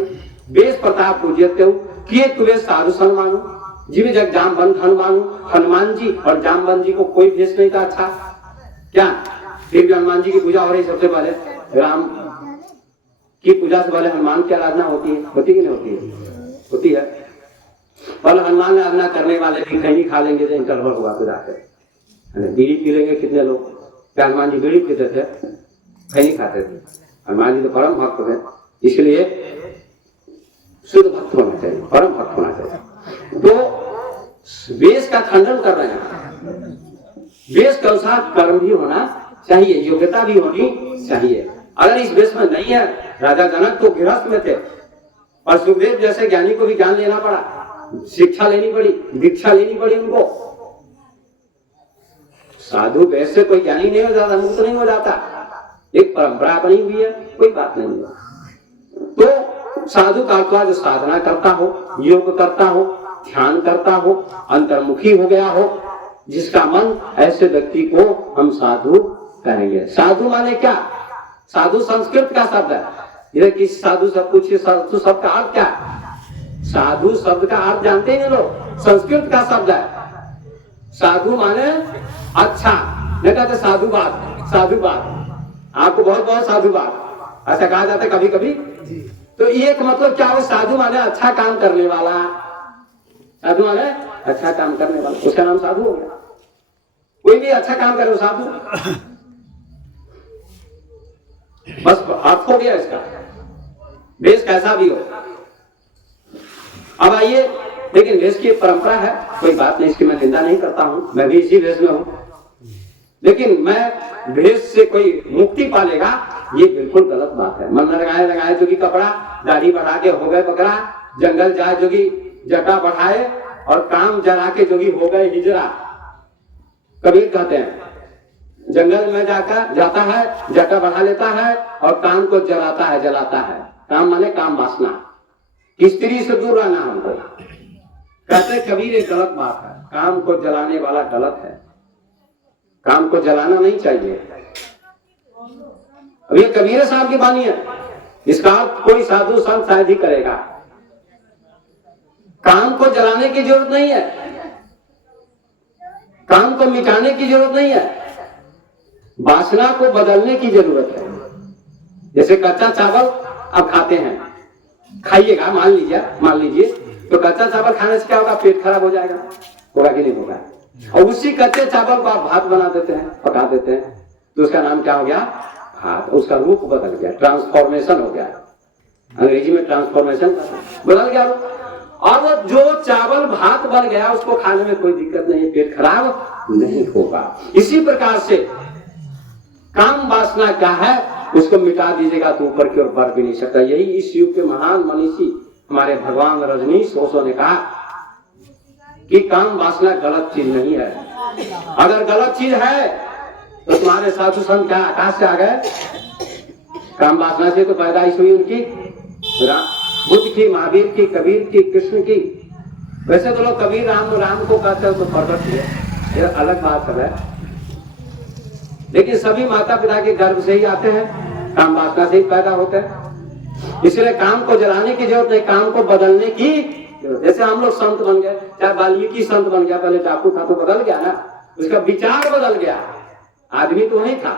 बेश प्रताप पूज्यते किए कुबेश साधु सन्मानु, जीव जग जाम बंद हनुमानु। हनुमान जी और जामबंद जी को कोई भेष नहीं था अच्छा, क्या? फिर भी हनुमान जी की पूजा हो रही, सबसे पहले राम की पूजा से पहले हनुमान की आराधना होती है, होती कि नहीं होती है? होती है। पहले हनुमान आराधना करने वाले भी खैनी खा लेंगे तो इंटरवल हुआ तो जाकर बीड़ी पी लेंगे। कितने लोग, क्या हनुमान जी बीड़ी पीते थे? खैनी खाते थे। हनुमान जी तो परम भक्त थे, इसलिए शुद्ध भक्त होना चाहिए, परम भक्त होना चाहिए। तो वेश का खंडन कर रहे हैं। वेश के अनुसार कर्म भी होना चाहिए, योग्यता भी होनी चाहिए। अगर इस वेश में नहीं है, राजा जनक तो गृहस्थ में थे, और सुखदेव जैसे ज्ञानी को भी ज्ञान लेना पड़ा, शिक्षा लेनी पड़ी, दीक्षा लेनी पड़ी उनको। साधु वेश से कोई ज्ञानी नहीं हो जाता, मुक्त नहीं हो जाता, एक परंपरा बनी हुई है, कोई बात नहीं है। तो साधु का जो साधना करता हो, योग करता हो, ध्यान करता हो, अंतर्मुखी हो गया हो, जिसका मन, ऐसे व्यक्ति को हम साधु कहेंगे। साधु माने क्या? साधु संस्कृत का शब्द है। ये किस साधु सब पूछिए, साधु शब्द का अर्थ क्या है? साधु शब्द का अर्थ जानते ही नहीं लोग, संस्कृत का शब्द है। साधु माने अच्छा, नहीं कहते साधुवाद, साधुवाद आपको बहुत बहुत साधुवाद ऐसा कहा जाता है कभी कभी। तो एक मतलब क्या हो? साधु माने अच्छा काम करने वाला, साधु माने अच्छा काम करने वाला, उसका नाम साधु हो गया। कोई भी अच्छा काम करे साधु, बस अर्थ हो गया इसका, वेश कैसा भी हो। अब आइए, लेकिन वेश की परंपरा है, कोई बात नहीं, इसकी मैं निंदा नहीं करता हूं, मैं भी इसी वेश में हूं। लेकिन मैं वेश से कोई मुक्ति पालेगा, ये बिल्कुल गलत बात है। मन लगाए लगाए जोगी कपड़ा, दाढ़ी बढ़ा के हो गए बकरा, जंगल जाए जोगी जटा बढ़ाए, और काम जरा के जोगी हो गए हिजरा। कबीर कहते हैं, जंगल में जाकर जाता है, जटा बढ़ा लेता है और काम को जलाता है, जलाता है। काम माने काम वासना, स्त्री से दूर रहना हमको, कहते कबीर एक गलत बात है, काम को जलाने वाला गलत है, काम को जलाना नहीं चाहिए। अब ये कबीर साहब की बानी है, इसका कोई साधु संत शायद ही करेगा। काम को जलाने की जरूरत नहीं है, काम को मिटाने की जरूरत नहीं है, वासना को बदलने की जरूरत है। जैसे कच्चा चावल आप खाते हैं, खाइएगा, मान लीजिए तो कच्चा चावल खाने से क्या होगा, पेट खराब हो जाएगा, होगा कि नहीं होगा। और उसी कच्चे चावल को आप भात बना देते हैं, पका देते हैं, तो उसका नाम क्या हो गया, भात। उसका रूप बदल गया, ट्रांसफॉर्मेशन हो गया, अंग्रेजी में ट्रांसफॉर्मेशन बदल गया। और जो चावल भात बन गया उसको खाने में कोई दिक्कत नहीं, पेट खराब नहीं होगा। इसी प्रकार से काम वासना क्या है, उसको मिटा दीजिएगा तो ऊपर की ओर बढ़ भी नहीं सकता। यही इस युग के महान मनीषी हमारे भगवान रजनीश ओशो ने कहा कि काम वासना गलत चीज नहीं है। अगर गलत चीज है तो तुम्हारे साधु संत क्या आकाश से आ गए? काम वासना से तो पैदाइश हुई उनकी, बुद्ध की, महावीर की, कबीर की, कृष्ण की। वैसे तो लोग कबीर राम को कहते हैं तो प्रकट किए, ये अलग बात है, लेकिन सभी माता पिता के गर्भ से ही आते हैं, काम वासना से ही पैदा होते हैं। इसलिए काम को जलाने की जरूरत नहीं, काम को बदलने की। जैसे हम लोग संत बन गए, चाहे वाल्मीकि संत बन गया, पहले डाकू था तो बदल गया ना, उसका विचार बदल गया, आदमी तो वही था,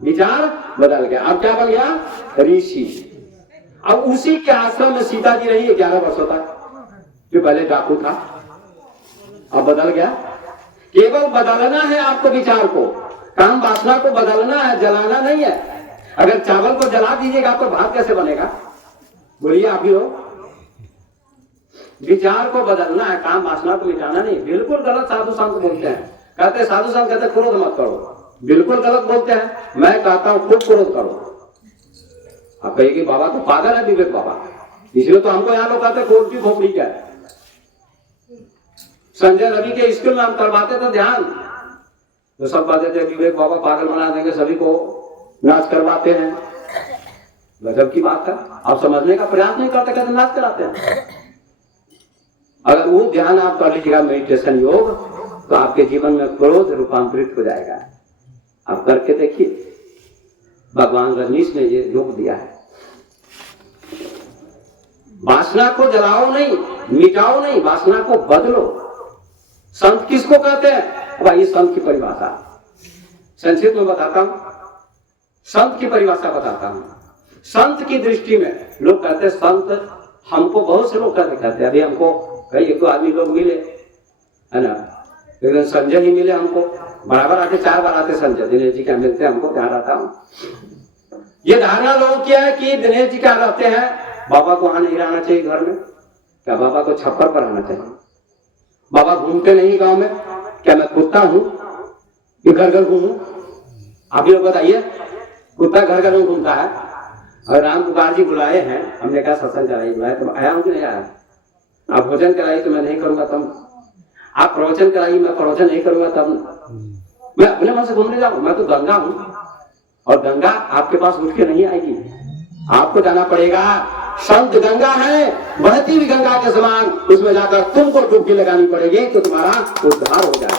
विचार बदल गया, अब क्या बन गया, ऋषि। अब उसी के आश्रम में सीता जी रही 11 वर्षों तक, जो पहले डाकू था, अब बदल गया। केवल बदलना है आपको, विचार को, काम वासना को बदलना है, जलाना नहीं है। अगर चावल को जला दीजिएगा तो भात कैसे बनेगा, बोलिए आप ही हो। विचार को बदलना है, काम वासना को मिटाना नहीं। बिल्कुल गलत साधु संत बोलते हैं, कहते साधु संत कहते क्रोध मत करो, बिल्कुल गलत बोलते हैं। मैं कहता हूं खूब क्रोध करो। आप कहिए कि बाबा तो पागल है, विवेक बाबा, इसलिए तो हमको यहाँ लोग कहते क्रोध की खोपड़ी क्या है। संजय रवि के स्कूल में हम करवाते थे ध्यान, तो सब कहते थे विवेक बाबा पागल बना देंगे, सभी को नाच करवाते हैं। गजब की बात है, आप समझने का प्रयास नहीं करते, कहते नाच कराते हैं। अगर वो ध्यान आप कर लीजिएगा, मेडिटेशन योग, तो आपके जीवन में क्रोध रूपांतरित हो जाएगा। आप करके देखिए, भगवान रजनीश ने ये योग दिया है। वासना को जलाओ नहीं, मिटाओ नहीं, वासना को बदलो। संत किसको कहते हैं? भाई संत की परिभाषा संक्षिप्त में बताता हूं, संत की परिभाषा बताता हूं। संत की दृष्टि में लोग कहते हैं संत, हमको बहुत से लोग कहते हैं, अभी हमको कई एक आदमी लोग मिले है ना, लेकिन संजय ही मिले हमको, बराबर आते, 4 बार आते संजय, दिनेश जी क्या मिलते हैं हमको, क्या रहता हूं। ये धारणा लोगों की है कि दिनेश जी क्या रहते हैं, बाबा को वहां नहीं रहना चाहिए घर में, क्या बाबा को छप्पर पर रहना चाहिए, बाबा घूमते नहीं गांव में, क्या मैं कुत्ता हूं कि घर घर घूमूं? आप लोग बताइए, कुत्ता घर घर में घूमता है। और राम पुकार जी बुलाए हैं, हमने कहा सत्संग कराइए, बुलाए तो आया हूं कि नहीं आया? आप भोजन कराइए तो मैं नहीं करूंगा तब, आप प्रवचन कराइए मैं प्रवचन नहीं करूंगा तब, मैं अपने मन से घूमने जाऊं। मैं तो गंगा हूं, और गंगा आपके पास उठ के नहीं आएगी, आपको जाना पड़ेगा। संत गंगा है, बहती हुई गंगा के समान, उसमें जाकर तुमको डुबकी लगानी पड़ेगी तो तुम्हारा उद्धार हो जाएगा।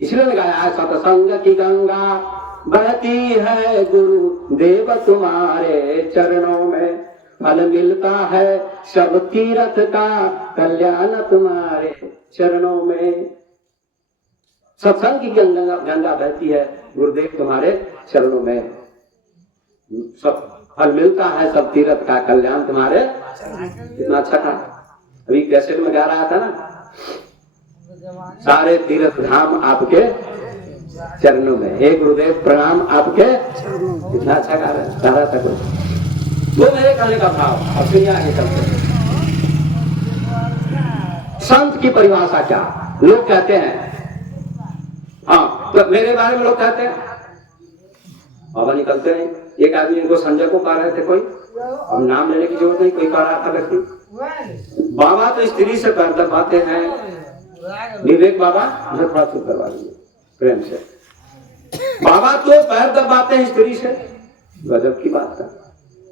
इसलिए लगाया है, सत्संग की गंगा बहती है गुरु देव तुम्हारे चरणों में, फल मिलता है सब तीर्थ का, कल्याण तुम्हारे चरणों में। सत्संग की गंगा बहती है गुरुदेव तुम्हारे चरणों में, सब फल मिलता है सब तीर्थ का, कल्याण तुम्हारे। कितना अच्छा था, अभी कैसेट में गा रहा था ना, सारे तीर्थ धाम आपके चरणों में, हे गुरुदेव प्रणाम आपके। कितना अच्छा गा रहा था कुछ, वो मेरे कहने का भाव। अब सुनिए आगे चलते। संत की परिभाषा क्या? लोग कहते हैं, हाँ तो मेरे बारे में लोग कहते हैं, बाबा निकलते नहीं। एक आदमी इनको संजय को कह रहे थे, कोई अब नाम लेने की जरूरत नहीं, कोई कह रहा था व्यक्ति, बाबा तो स्त्री से पैर दबाते हैं, विवेक बाबा मुझे थोड़ा चुप करवा दीजिए प्रेम से, बाबा तो पैर दबाते हैं स्त्री से। गजब की बात है।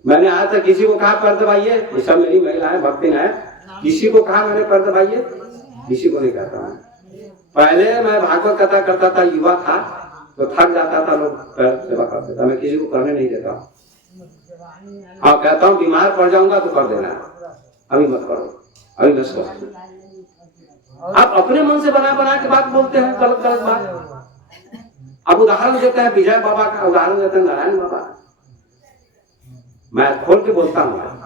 मैंने आया था, किसी को कहा पैर दबाइए, ये सब मेरी महिलाएं भक्ति है, किसी को कहा मैंने कर दबाइए, किसी को नहीं कहता मैं। पहले मैं भागवत कथा करता था, युवा था तो थक जाता था, लोग सेवा करते था, मैं किसी को करने नहीं देता। हाँ कहता हूँ बीमार पड़ जाऊंगा तो कर देना, अभी मत करो, अभी मैं स्वस्थ हूं। आप अपने मन से बना बना के बात बोलते हैं, गलत गलत बात। अब उदाहरण देते हैं विजय बाबा का, उदाहरण देते हैं नारायण बाबा। मैं खोल के बोलता हूँ,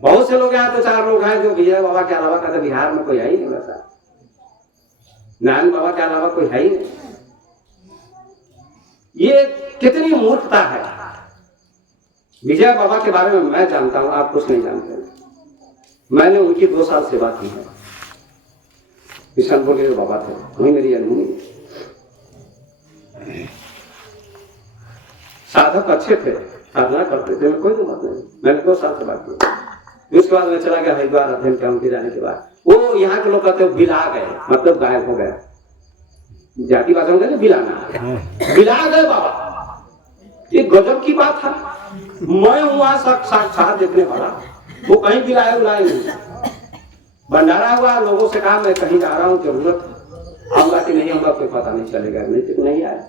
बहुत से लोग यहाँ तो 4 लोग हैं जो विजय बाबा के अलावा कहते बिहार में कोई है ही नहीं वैसा, नारायण बाबा के अलावा कोई है ही नहीं। ये कितनी मूर्खता है। विजय बाबा के बारे में मैं जानता हूं, आप कुछ नहीं जानते। मैंने उनकी 2 साल सेवा की है। किशनपुर के जो बाबा थे वही मेरी जन्मभूमि। साधक अच्छे थे, साधना करते थे, मैं कोई बात नहीं। मैंने 2 साल सेवा की। उसके बाद मैं चला गया हरिद्वार अध्ययन के, उनके जाने के बाद वो यहाँ के लोग कहते हैं बिला गए, मतलब गायब हो गए। जाति भाषा में बिलाना, बिला गए बाबा। ये गजब की बात है। मैं वहां साक्षात देखने वाला, वो कहीं बिलाए उलाए नहीं। भंडारा हुआ, लोगों से कहा मैं कहीं जा रहा हूँ, जरूरत आऊंगा कि नहीं आऊंगा कोई पता नहीं चलेगा, नहीं आया।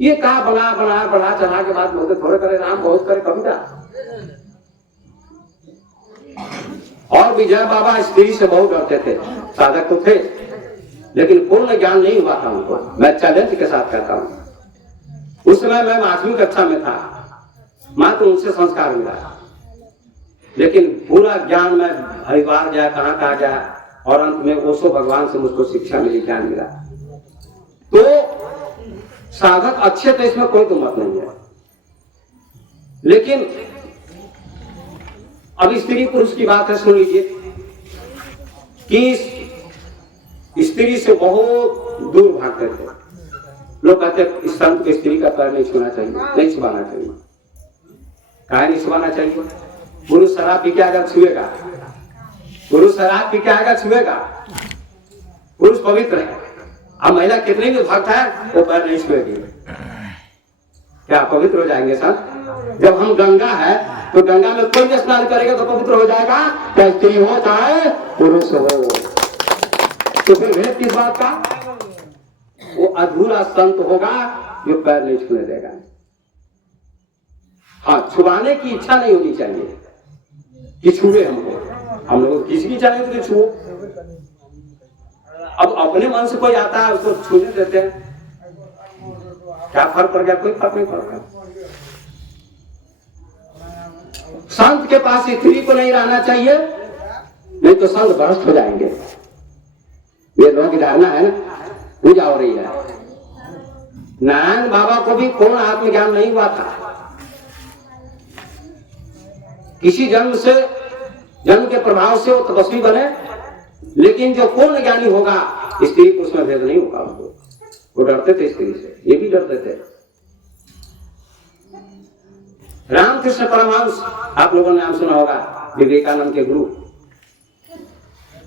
ये कहा बढ़ा चढ़ा के बात बोलते, थोड़े करे राम बहुत करे कविता। और विजय बाबा स्त्री से बहुत डरते थे, साधक तो थे लेकिन पूर्ण ज्ञान नहीं हुआ था उनको। मैं चैलेंज के साथ कहता हूं, उस समय मैं 8वीं कक्षा में था, मात्र उनसे संस्कार मिला, लेकिन पूरा ज्ञान मैं हरिद्वार गया, कहाँ गया, और अंत में ओशो भगवान से मुझको शिक्षा मिली, ज्ञान मिला। तो साधक अच्छे थे, इसमें कोई तो मत नहीं है। लेकिन अब स्त्री पुरुष की बात है, सुन लीजिए कि स्त्री से बहुत दूर भागते थे लोग। कहते इस संत को स्त्री का पैर नहीं छूना चाहिए, नहीं छुआना चाहिए। काहे नहीं छुआना चाहिए? पुरुष शराब पी के आएगा छुएगा, पुरुष शराब पी के आएगा छुएगा। पुरुष पवित्र है, अब महिला कितनी भी भक्त है वो पैर नहीं छुएगी। क्या पवित्र हो जाएंगे सर? जब हम गंगा है तो गंगा में कोई स्नान करेगा तो पवित्र हो जाएगा, चाहे स्त्री हो चाहे पुरुष हो। तो फिर भेद किस बात का? वो अधूरा संत होगा जो पैर नहीं छूने देगा। हाँ, छुआने की इच्छा नहीं होनी चाहिए कि छुए हमको। हम लोग किसी की चाहे तो छुओ। अब अपने मन से कोई आता है उसको छूने देते हैं, क्या फर्क पड़ गया? कोई फर्क नहीं पड़ता। संत के पास स्त्री को नहीं रहना चाहिए, नहीं तो संत भ्रष्ट हो जाएंगे। ये लोगों की धारणा है ना, पूजा हो रही है। नारायण बाबा को भी पूर्ण आत्मज्ञान नहीं हुआ था। किसी जन्म के प्रभाव से वो तपस्वी बने, लेकिन जो पूर्ण ज्ञानी होगा स्त्री पुरुष में भेद नहीं होगा उनको। वो डरते थे स्त्री से, ये भी डरते थे। रामकृष्ण परमहंस, आप लोगों ने नाम सुना होगा, विवेकानंद के गुरु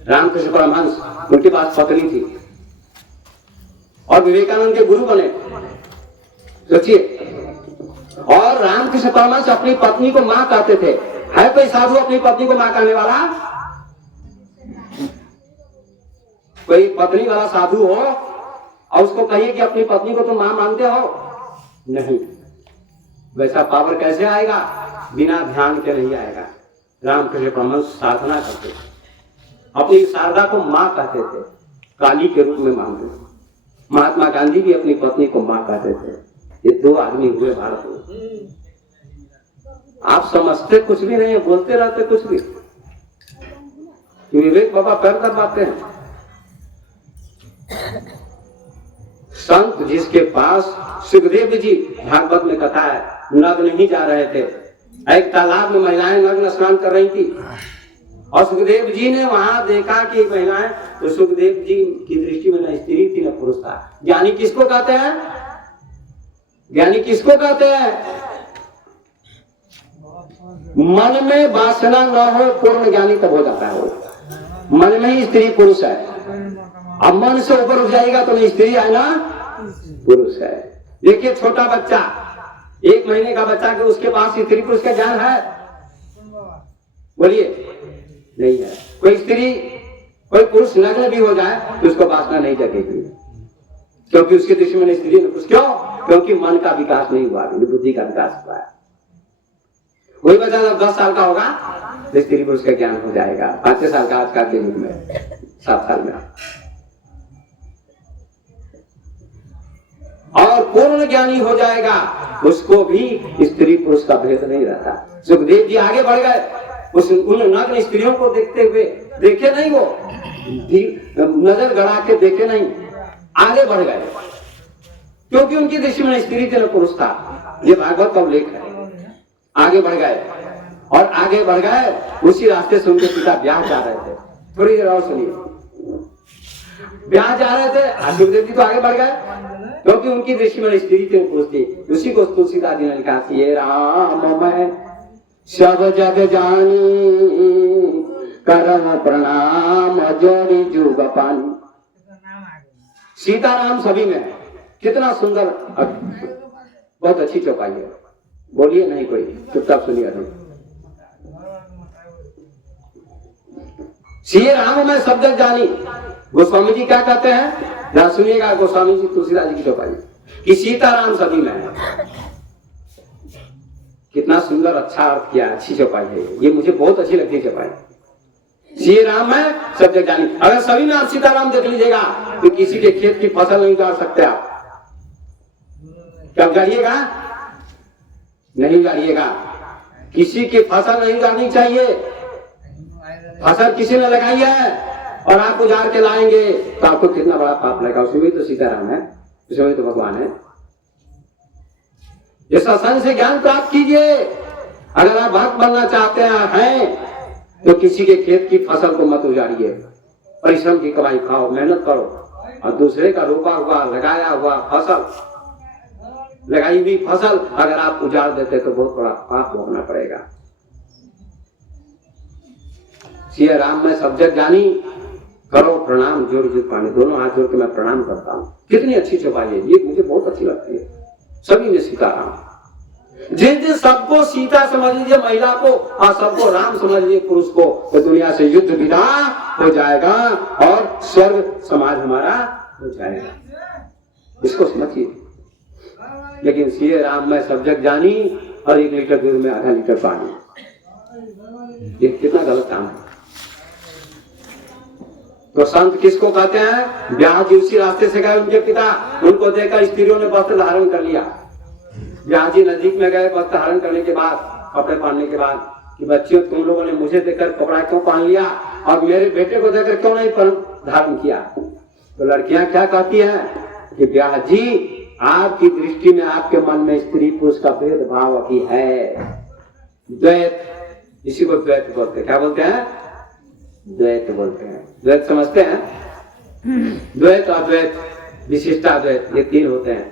रामकृष्ण परमहंस। उनके पास पत्नी थी और विवेकानंद के गुरु बने, सोचिए। और रामकृष्ण परमहंस अपनी पत्नी को मां कहते थे। है कोई साधु अपनी पत्नी को मां कहने वाला? कोई पत्नी वाला साधु हो और उसको कहिए कि अपनी पत्नी को तुम मां मानते हो? नहीं। वैसा पावर कैसे आएगा? बिना ध्यान के नहीं आएगा। रामकृष्ण परमहंस साधना करते थे, अपनी शारदा को मां कहते थे, काली के रूप में मानते थे। महात्मा गांधी भी अपनी पत्नी को मां कहते थे। ये 2 आदमी हुए भारत में। आप समझते कुछ भी नहीं है, बोलते रहते कुछ भी। विवेक बाबा पैर दबाते हैं। संत जिसके पास, सुखदेव जी भागवत में कथा है, नग्न ही जा रहे थे। एक तालाब में महिलाएं नग्न स्नान कर रही थी और सुखदेव जी ने वहां देखा कि महिलाएं, तो सुखदेव जी की दृष्टि में न स्त्री थी न पुरुष था। ज्ञानी किसको कहते हैं? ज्ञानी किसको कहते हैं? मन में वासना न हो, पूर्ण ज्ञानी तब हो जाता है वो। मन में ही स्त्री पुरुष है। अब मन से ऊपर उठ जाएगा तो नहीं स्त्री है ना पुरुष है। देखिए छोटा बच्चा, 1 महीने का बच्चा, कि उसके पास स्त्री पुरुष का ज्ञान है? बोलिए, नहीं है। कोई स्त्री, कोई पुरुष नग्न भी हो जाए तो उसको वासना नहीं जगेगी, क्योंकि उसके दृष्टि में स्त्री ने कुछ, क्यों? क्योंकि मन का विकास नहीं हुआ, बुद्धि का विकास हुआ है। वही बच्चा जब 10 साल का होगा तो स्त्री पुरुष का ज्ञान हो जाएगा, 5 साल का आजकल के युग में, 7 साल में। और पूर्ण ज्ञानी हो जाएगा, उसको भी स्त्री पुरुष का भेद नहीं रहता। सुखदेव जी आगे बढ़ गए, उन नग्न स्त्रियों को देखते हुए, देखे नहीं, वो नजर गड़ा के देखे नहीं, आगे बढ़ गए, क्योंकि उनकी दृष्टि में स्त्री थी न पुरुष था। ये भागवत का उल्लेख है। आगे बढ़ गए, और आगे बढ़ गए, उसी रास्ते से उनके पिता ब्याह जा रहे थे। थोड़ी देर और सुनिए, ब्याह जा रहे थे, सुखदेव जी तो आगे बढ़ गए, क्योंकि उनकी दृष्टि में स्त्री थी पुरुष थी। उसी को तुलसीदास जी ने लिखा, ये राम मैं सब जग जानी, करम प्रणाम जोड़ी जुग पानी। सीताराम सभी में है। कितना सुंदर, बहुत अच्छी चौपाई है। बोलिए नहीं कोई, चुपचाप सुनिए। श्री राम में सब जग जानी, गोस्वामी जी क्या कहते हैं, जरा सुनिएगा। गोस्वामी जी तुलसीदास जी की चौपाई कि सीताराम सभी में है। कितना सुंदर, अच्छा अर्थ किया, अच्छी चौपाई है ये, मुझे बहुत अच्छी लगती है चौपाई। श्री राम है सब जग जानी। अगर सभी में आप सीताराम देख लीजिएगा तो किसी के खेत की फसल नहीं उगाड़ सकते आप। क्या उगाड़िएगा? नहीं उगाड़िएगा। किसी की फसल नहीं उगाड़नी चाहिए। फसल किसी ने लगाई है और आप उजाड़ के लाएंगे तो आपको कितना बड़ा पाप लगेगा। उसमें भी तो सीताराम है, उसमें भी तो भगवान है। ये सत्संग से ज्ञान प्राप्त कीजिए। अगर आप भक्त बनना चाहते हैं तो किसी के खेत की फसल को मत उजाड़िए। परिश्रम की कमाई खाओ, मेहनत करो, और दूसरे का रोपा हुआ, लगाया हुआ फसल, लगाई हुई फसल अगर आप उजाड़ देते तो बहुत बड़ा पाप भोगना पड़ेगा। श्री राम में सब जग जानी, करो प्रणाम जोड़ जुड़ पानी। दोनों हाथ जोड़ के मैं प्रणाम करता हूँ। कितनी अच्छी चौपाई है ये, मुझे बहुत अच्छी लगती है। सभी में सीताराम, जिन सबको सीता समझ लीजिए महिला को, और सबको राम समझ लीजिए पुरुष को, तो दुनिया से युद्ध विदा हो जाएगा और स्वर्ग समाज हमारा हो जाएगा। इसको समझिए। लेकिन श्री राम में सब जग जानी और 1 लीटर दूध में आधा लीटर पानी, ये कितना गलत काम है। तो संत किसको कहते हैं? ब्याह जी उसी रास्ते से गए उनके पिता, उनको देखकर स्त्रियों ने वस्त्र धारण कर लिया। ब्याह जी नजदीक में गए वस्त्र धारण करने के बाद, कपड़े पहनने के बाद, कि बच्चियों तुम लोगों ने मुझे देखकर कपड़ा क्यों पहन लिया और मेरे बेटे को देखकर क्यों नहीं धारण किया? तो लड़कियां क्या कहती हैं कि ब्याह जी आपकी दृष्टि में, आपके मन में स्त्री पुरुष का भेदभाव अभी है। द्वैत, इसी को द्वैत बोलते हैं। क्या बोलते हैं? द्वैत बोलते हैं। द्वैत समझते हैं? द्वैत, अद्वैत, विशिष्टाद्वैत, ये 3 होते हैं।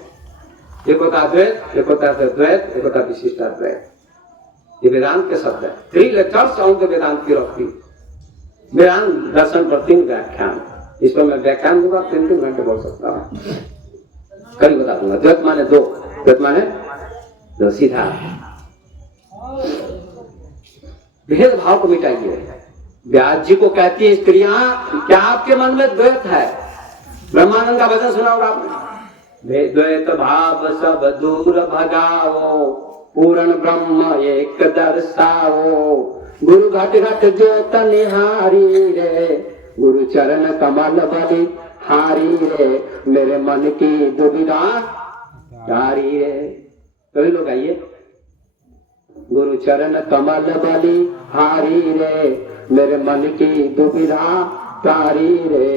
एक होता अद्वैत, एक होता द्वैत, एक होता विशिष्टाद्वैत। ये वेदांत के शब्द है। 3 lectures on the Vedanta philosophy. Vedanta दर्शन पर 3 व्याख्यान। इस पर मैं व्याख्यान दूंगा, 3 घंटे बोल सकता हूँ, कल बता दूंगा। द्वैत माने 2, द्वैत माने 2, सीधा। भेदभाव को मिटाइए। व्यास जी को कहती है स्त्रियां, क्या आपके मन में द्वैत है? ब्रह्मानंद का वचन सुना होगा आपने। द्वैत भाव सब दूर भगाओ, पूर्ण ब्रह्म एक दर्शाओ। गुरु घट घट ज्योत निहारी रे, गुरु चरण कमल बलि हारी रे, मेरे मन की दुविधा जारी रे। सभी लोग आइए। गुरु चरण कमल बलि हारी रे, मेरे मन की दुविधा तारी रे।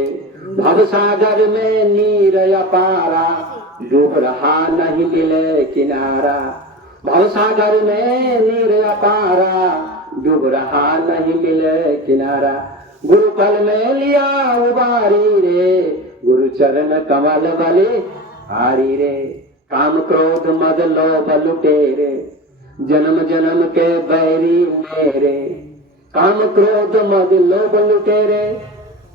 भव सागर में नीर अपारा, डूब रहा नहीं मिले किनारा। भव सागर में नीर अपारा, डूब रहा नहीं मिले किनारा। गुरु पल में लिया उबारी रे, गुरु चरण कमल बलि हारी रे। काम क्रोध मद लोभ लुटेरे, जन्म जन्म के बैरी मेरे। काम क्रोध मद लोभ लुटेरे,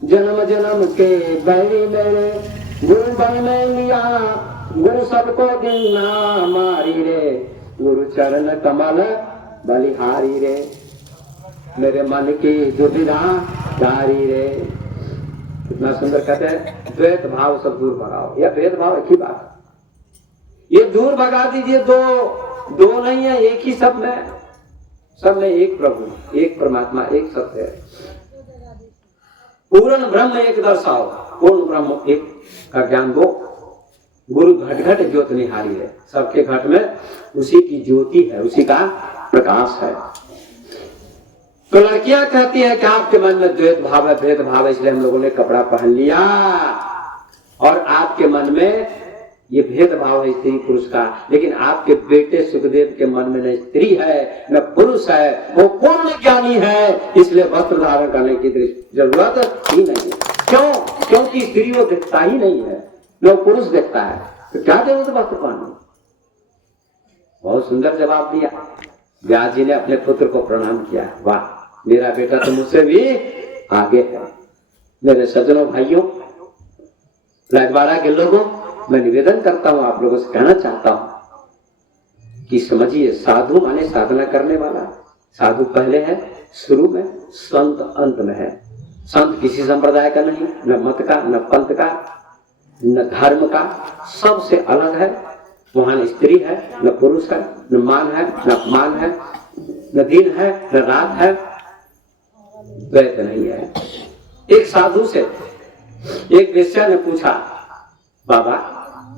जन्म जन्म के बैरी मेरे। गुरु बल में लिया, गुरु सबको दिना मारी रे, गुरु चरण कमल बलिहारी रे। मेरे मन की दुविधा जारी रे। कितना सुंदर कहते हैं, द्वैत भाव सब दूर भगाओ। यह द्वैत भाव एक ही बात है, ये दूर भगा दीजिए। दो नहीं है, एक ही सब में एक प्रभु, एक परमात्मा, एक सत्य है। पूर्ण ब्रह्म एक दर्शाओ, पूर्ण ब्रह्म एक का ज्ञान दो। गुरु घट घट ज्योत निहारी है, सबके घट में उसी की ज्योति है, उसी का प्रकाश है। तो लड़कियां कहती हैं कि आपके मन में द्वैत भाव है, भेद भाव है, इसलिए हम लोगों ने कपड़ा पहन लिया, और आपके मन में ये भेदभाव है स्त्री पुरुष का। लेकिन आपके बेटे सुखदेव के मन में न स्त्री है न पुरुष है, वो पूर्ण ज्ञानी है, इसलिए वस्त्र धारण करने की जरूरत ही नहीं है। क्यों? क्योंकि स्त्री वो दिखता ही नहीं है, न पुरुष दिखता है, तो क्या जरूरत वस्त्र पहनने। बहुत सुंदर जवाब दिया। व्यास जी ने अपने पुत्र को प्रणाम किया। वाह, मेरा बेटा तो मुझसे भी आगे है। मेरे सज्जनों भाइयों, राजवाड़ा के लोगों, मैं निवेदन करता हूं, आप लोगों से कहना चाहता हूं कि समझिए, साधु माने साधना करने वाला। साधु पहले है शुरू में, संत अंत में है। संत किसी संप्रदाय का नहीं, न मत का, न पंथ का, न धर्म का, सबसे अलग है। वहां न स्त्री है, न पुरुष है, न मान है, न अपमान है, न दिन है, न रात है, द्वैत नहीं है। एक साधु से एक वेश्या ने पूछा, बाबा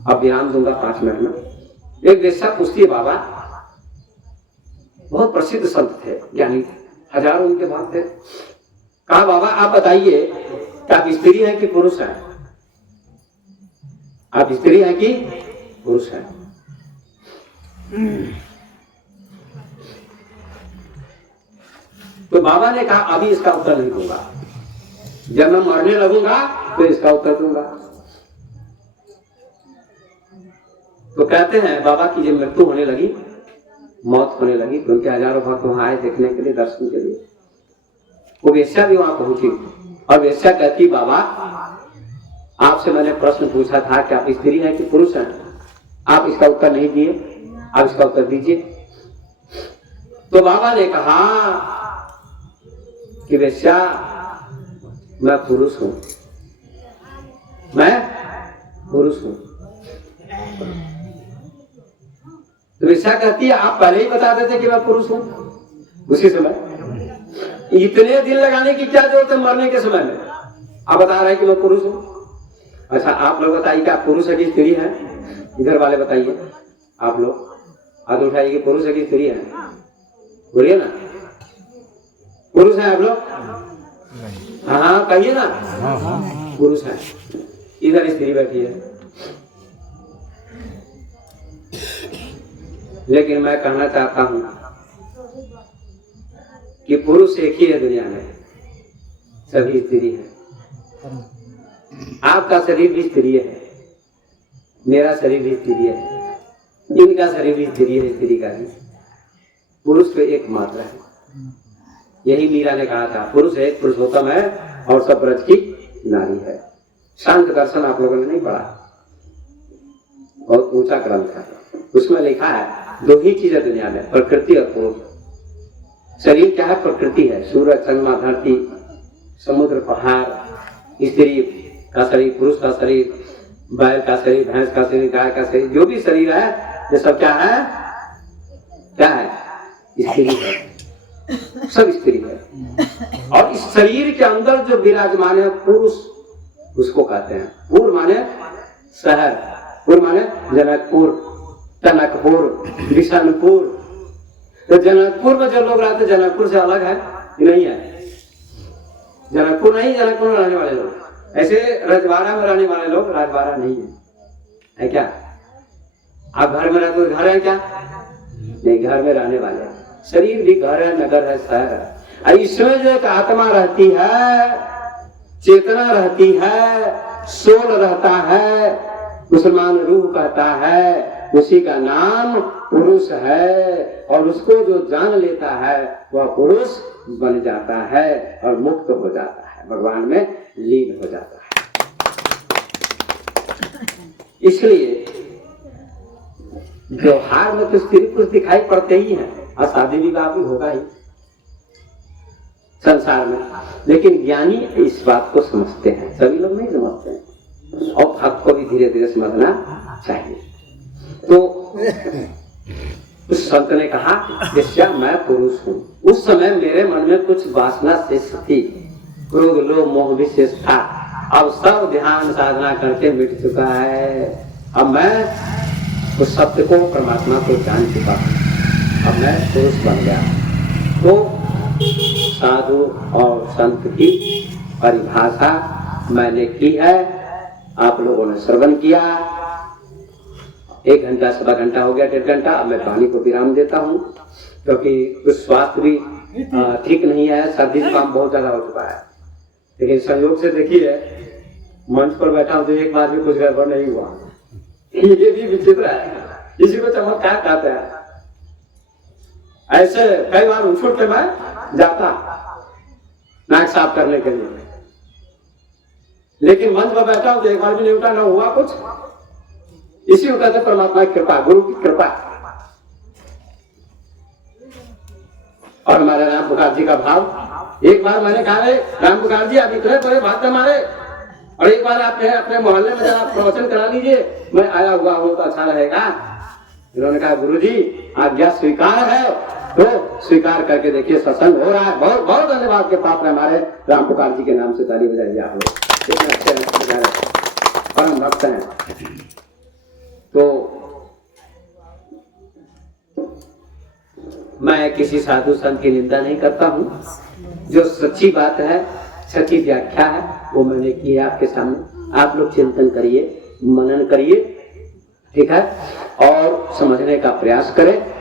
अब विराम दूंगा 5 मिनट में। एक वेश्या पूछती है, बाबा, बहुत प्रसिद्ध संत थे, ज्ञानी, हजारों उनके भक्त थे। कहा, बाबा आप बताइए कि आप स्त्री हैं कि पुरुष हैं? आप स्त्री हैं कि पुरुष हैं? तो बाबा ने कहा, अभी इसका उत्तर नहीं दूंगा, जब मैं मरने लगूंगा तो इसका उत्तर दूंगा। तो कहते हैं बाबा की जब मृत्यु होने लगी, मौत होने लगी, तो उनके हजारों भक्त वहां आए देखने के लिए, दर्शन के लिए। वो वेश्या भी वहां पहुंची और वेश्या कहती, बाबा आपसे मैंने प्रश्न पूछा था कि आप स्त्री हैं कि पुरुष हैं, आप इसका उत्तर नहीं दिए, आप इसका उत्तर दीजिए। तो बाबा ने कहा कि वेश्या, मैं पुरुष हूं, मैं पुरुष हूं। तो वेश्या कहती है, आप पहले ही बता देते कि मैं पुरुष हूं उसी समय, इतने दिन लगाने की क्या जरूरत है मरने के समय में? आप बता रहे हैं कि मैं पुरुष हूं। अच्छा, आप लोग बताइए कि आप पुरुष है कि स्त्री है? इधर वाले बताइए, आप लोग हाथ उठाइए कि पुरुष है कि स्त्री है? बोलिए ना, पुरुष है आप लोग? हाँ कहिए ना, पुरुष है। इधर स्त्री बैठी है। लेकिन मैं कहना चाहता हूं कि पुरुष एक ही है दुनिया में, सभी स्त्री है। आपका शरीर भी स्त्री है, मेरा शरीर भी स्त्री है, इनका शरीर भी स्त्री है, स्त्री का भी। पुरुष तो एक मात्र है। यही मीरा ने कहा था, पुरुष एक पुरुषोत्तम है और सब ब्रज की नारी है। शांत दर्शन आप लोगों ने नहीं पढ़ा, बहुत ऊंचा ग्रंथ है, उसमें लिखा है 2 ही चीजें दुनिया में, प्रकृति और पुरुष। शरीर क्या है? प्रकृति है, सूरज, चंद्रमा, धरती, समुद्र, पहाड़। स्त्री का शरीर, पुरुष का शरीर, बैल का शरीर, भैंस का शरीर, गाय का शरीर, जो भी शरीर है ये सब क्या है? क्या है? स्त्री है, सब स्त्री है। और इस शरीर के अंदर जो विराजमान है पुरुष, उसको कहते हैं पूर्व माने शहर, पूर्व माने जनकपुर, टनकपुर, बिशनपुर। तो जनकपुर में जो लोग रहते, जनकपुर से अलग है कि नहीं है? जनकपुर नहीं, जनकपुर में रहने वाले लोग। ऐसे रजवाड़ा में रहने वाले लोग राजवाड़ा नहीं है क्या? आप घर में रहते हो, घर है क्या? नहीं, घर में रहने वाले। शरीर भी घर है, नगर है, शहर है। इसमें जो एक आत्मा रहती है, चेतना रहती है, सोल रहता है, मुसलमान रूह कहता है, उसी का नाम पुरुष है। और उसको जो जान लेता है वह पुरुष बन जाता है और मुक्त हो जाता है, भगवान में लीन हो जाता है। इसलिए व्यवहार में तो स्त्री पुरुष दिखाई पड़ते ही हैं, और शादी विवाह भी होगा ही। संसार में, लेकिन ज्ञानी इस बात को समझते हैं, सभी लोग नहीं समझते हैं, और भक्त को भी धीरे धीरे समझना चाहिए। तो उस संत ने कहा कि मैं पुरुष हूँ। उस समय मेरे मन में कुछ वासना शेष थी, क्रोध लोभ मोह भी शेष था। अब सब ध्यान साधना करके मिट चुका है। अब मैं उस सत्य को, परमात्मा को जान चुका हूँ। अब मैं पुरुष बन गया। तो साधु और संत की परिभाषा मैंने की है, आप लोगों ने श्रवण किया। 1 घंटा सवा घंटा हो गया, 1.5 घंटा। अब मैं वाणी को विराम देता हूँ, क्योंकि कुछ स्वास्थ्य भी ठीक नहीं है, सर्दी जुकाम बहुत ज्यादा हो चुका है। लेकिन संयोग से देखिए, मंच पर बैठा हूँ तो एक बार भी कुछ गड़बड़ नहीं हुआ। ये भी विचित्र है, इसी को चमत्कार कहते हैं। ऐसे कई बार उछुड़ के मैं जाता नाक साफ करने के लिए, लेकिन मंच पर बैठा हूँ तो एक बार भी नहीं उठा, ना हुआ कुछ। इसी को कहते परमात्मा की कृपा, गुरु की कृपा। और हमारे राम पुकार जी का भाव, एक बार मैंने कहा राम पुकार जी आप इतने बड़े भाग हमारे, और एक बार आप अपने मोहल्ले में जरा प्रवचन करा लीजिए, मैं आया हुआ हूँ तो अच्छा रहेगा। इन्होंने कहा गुरु जी आज्ञा स्वीकार है, तो स्वीकार करके देखिए, सत्संग हो रहा है। बहुत बहुत धन्यवाद के पात्र हमारे राम पुकार जी के नाम से ताली बजाइए आप लोग, इतने अच्छे परम भक्त हैं। तो मैं किसी साधु संत की निंदा नहीं करता हूँ, जो सच्ची बात है, सच्ची व्याख्या है, वो मैंने की है आपके सामने। आप लोग चिंतन करिए, मनन करिए, ठीक है, और समझने का प्रयास करें।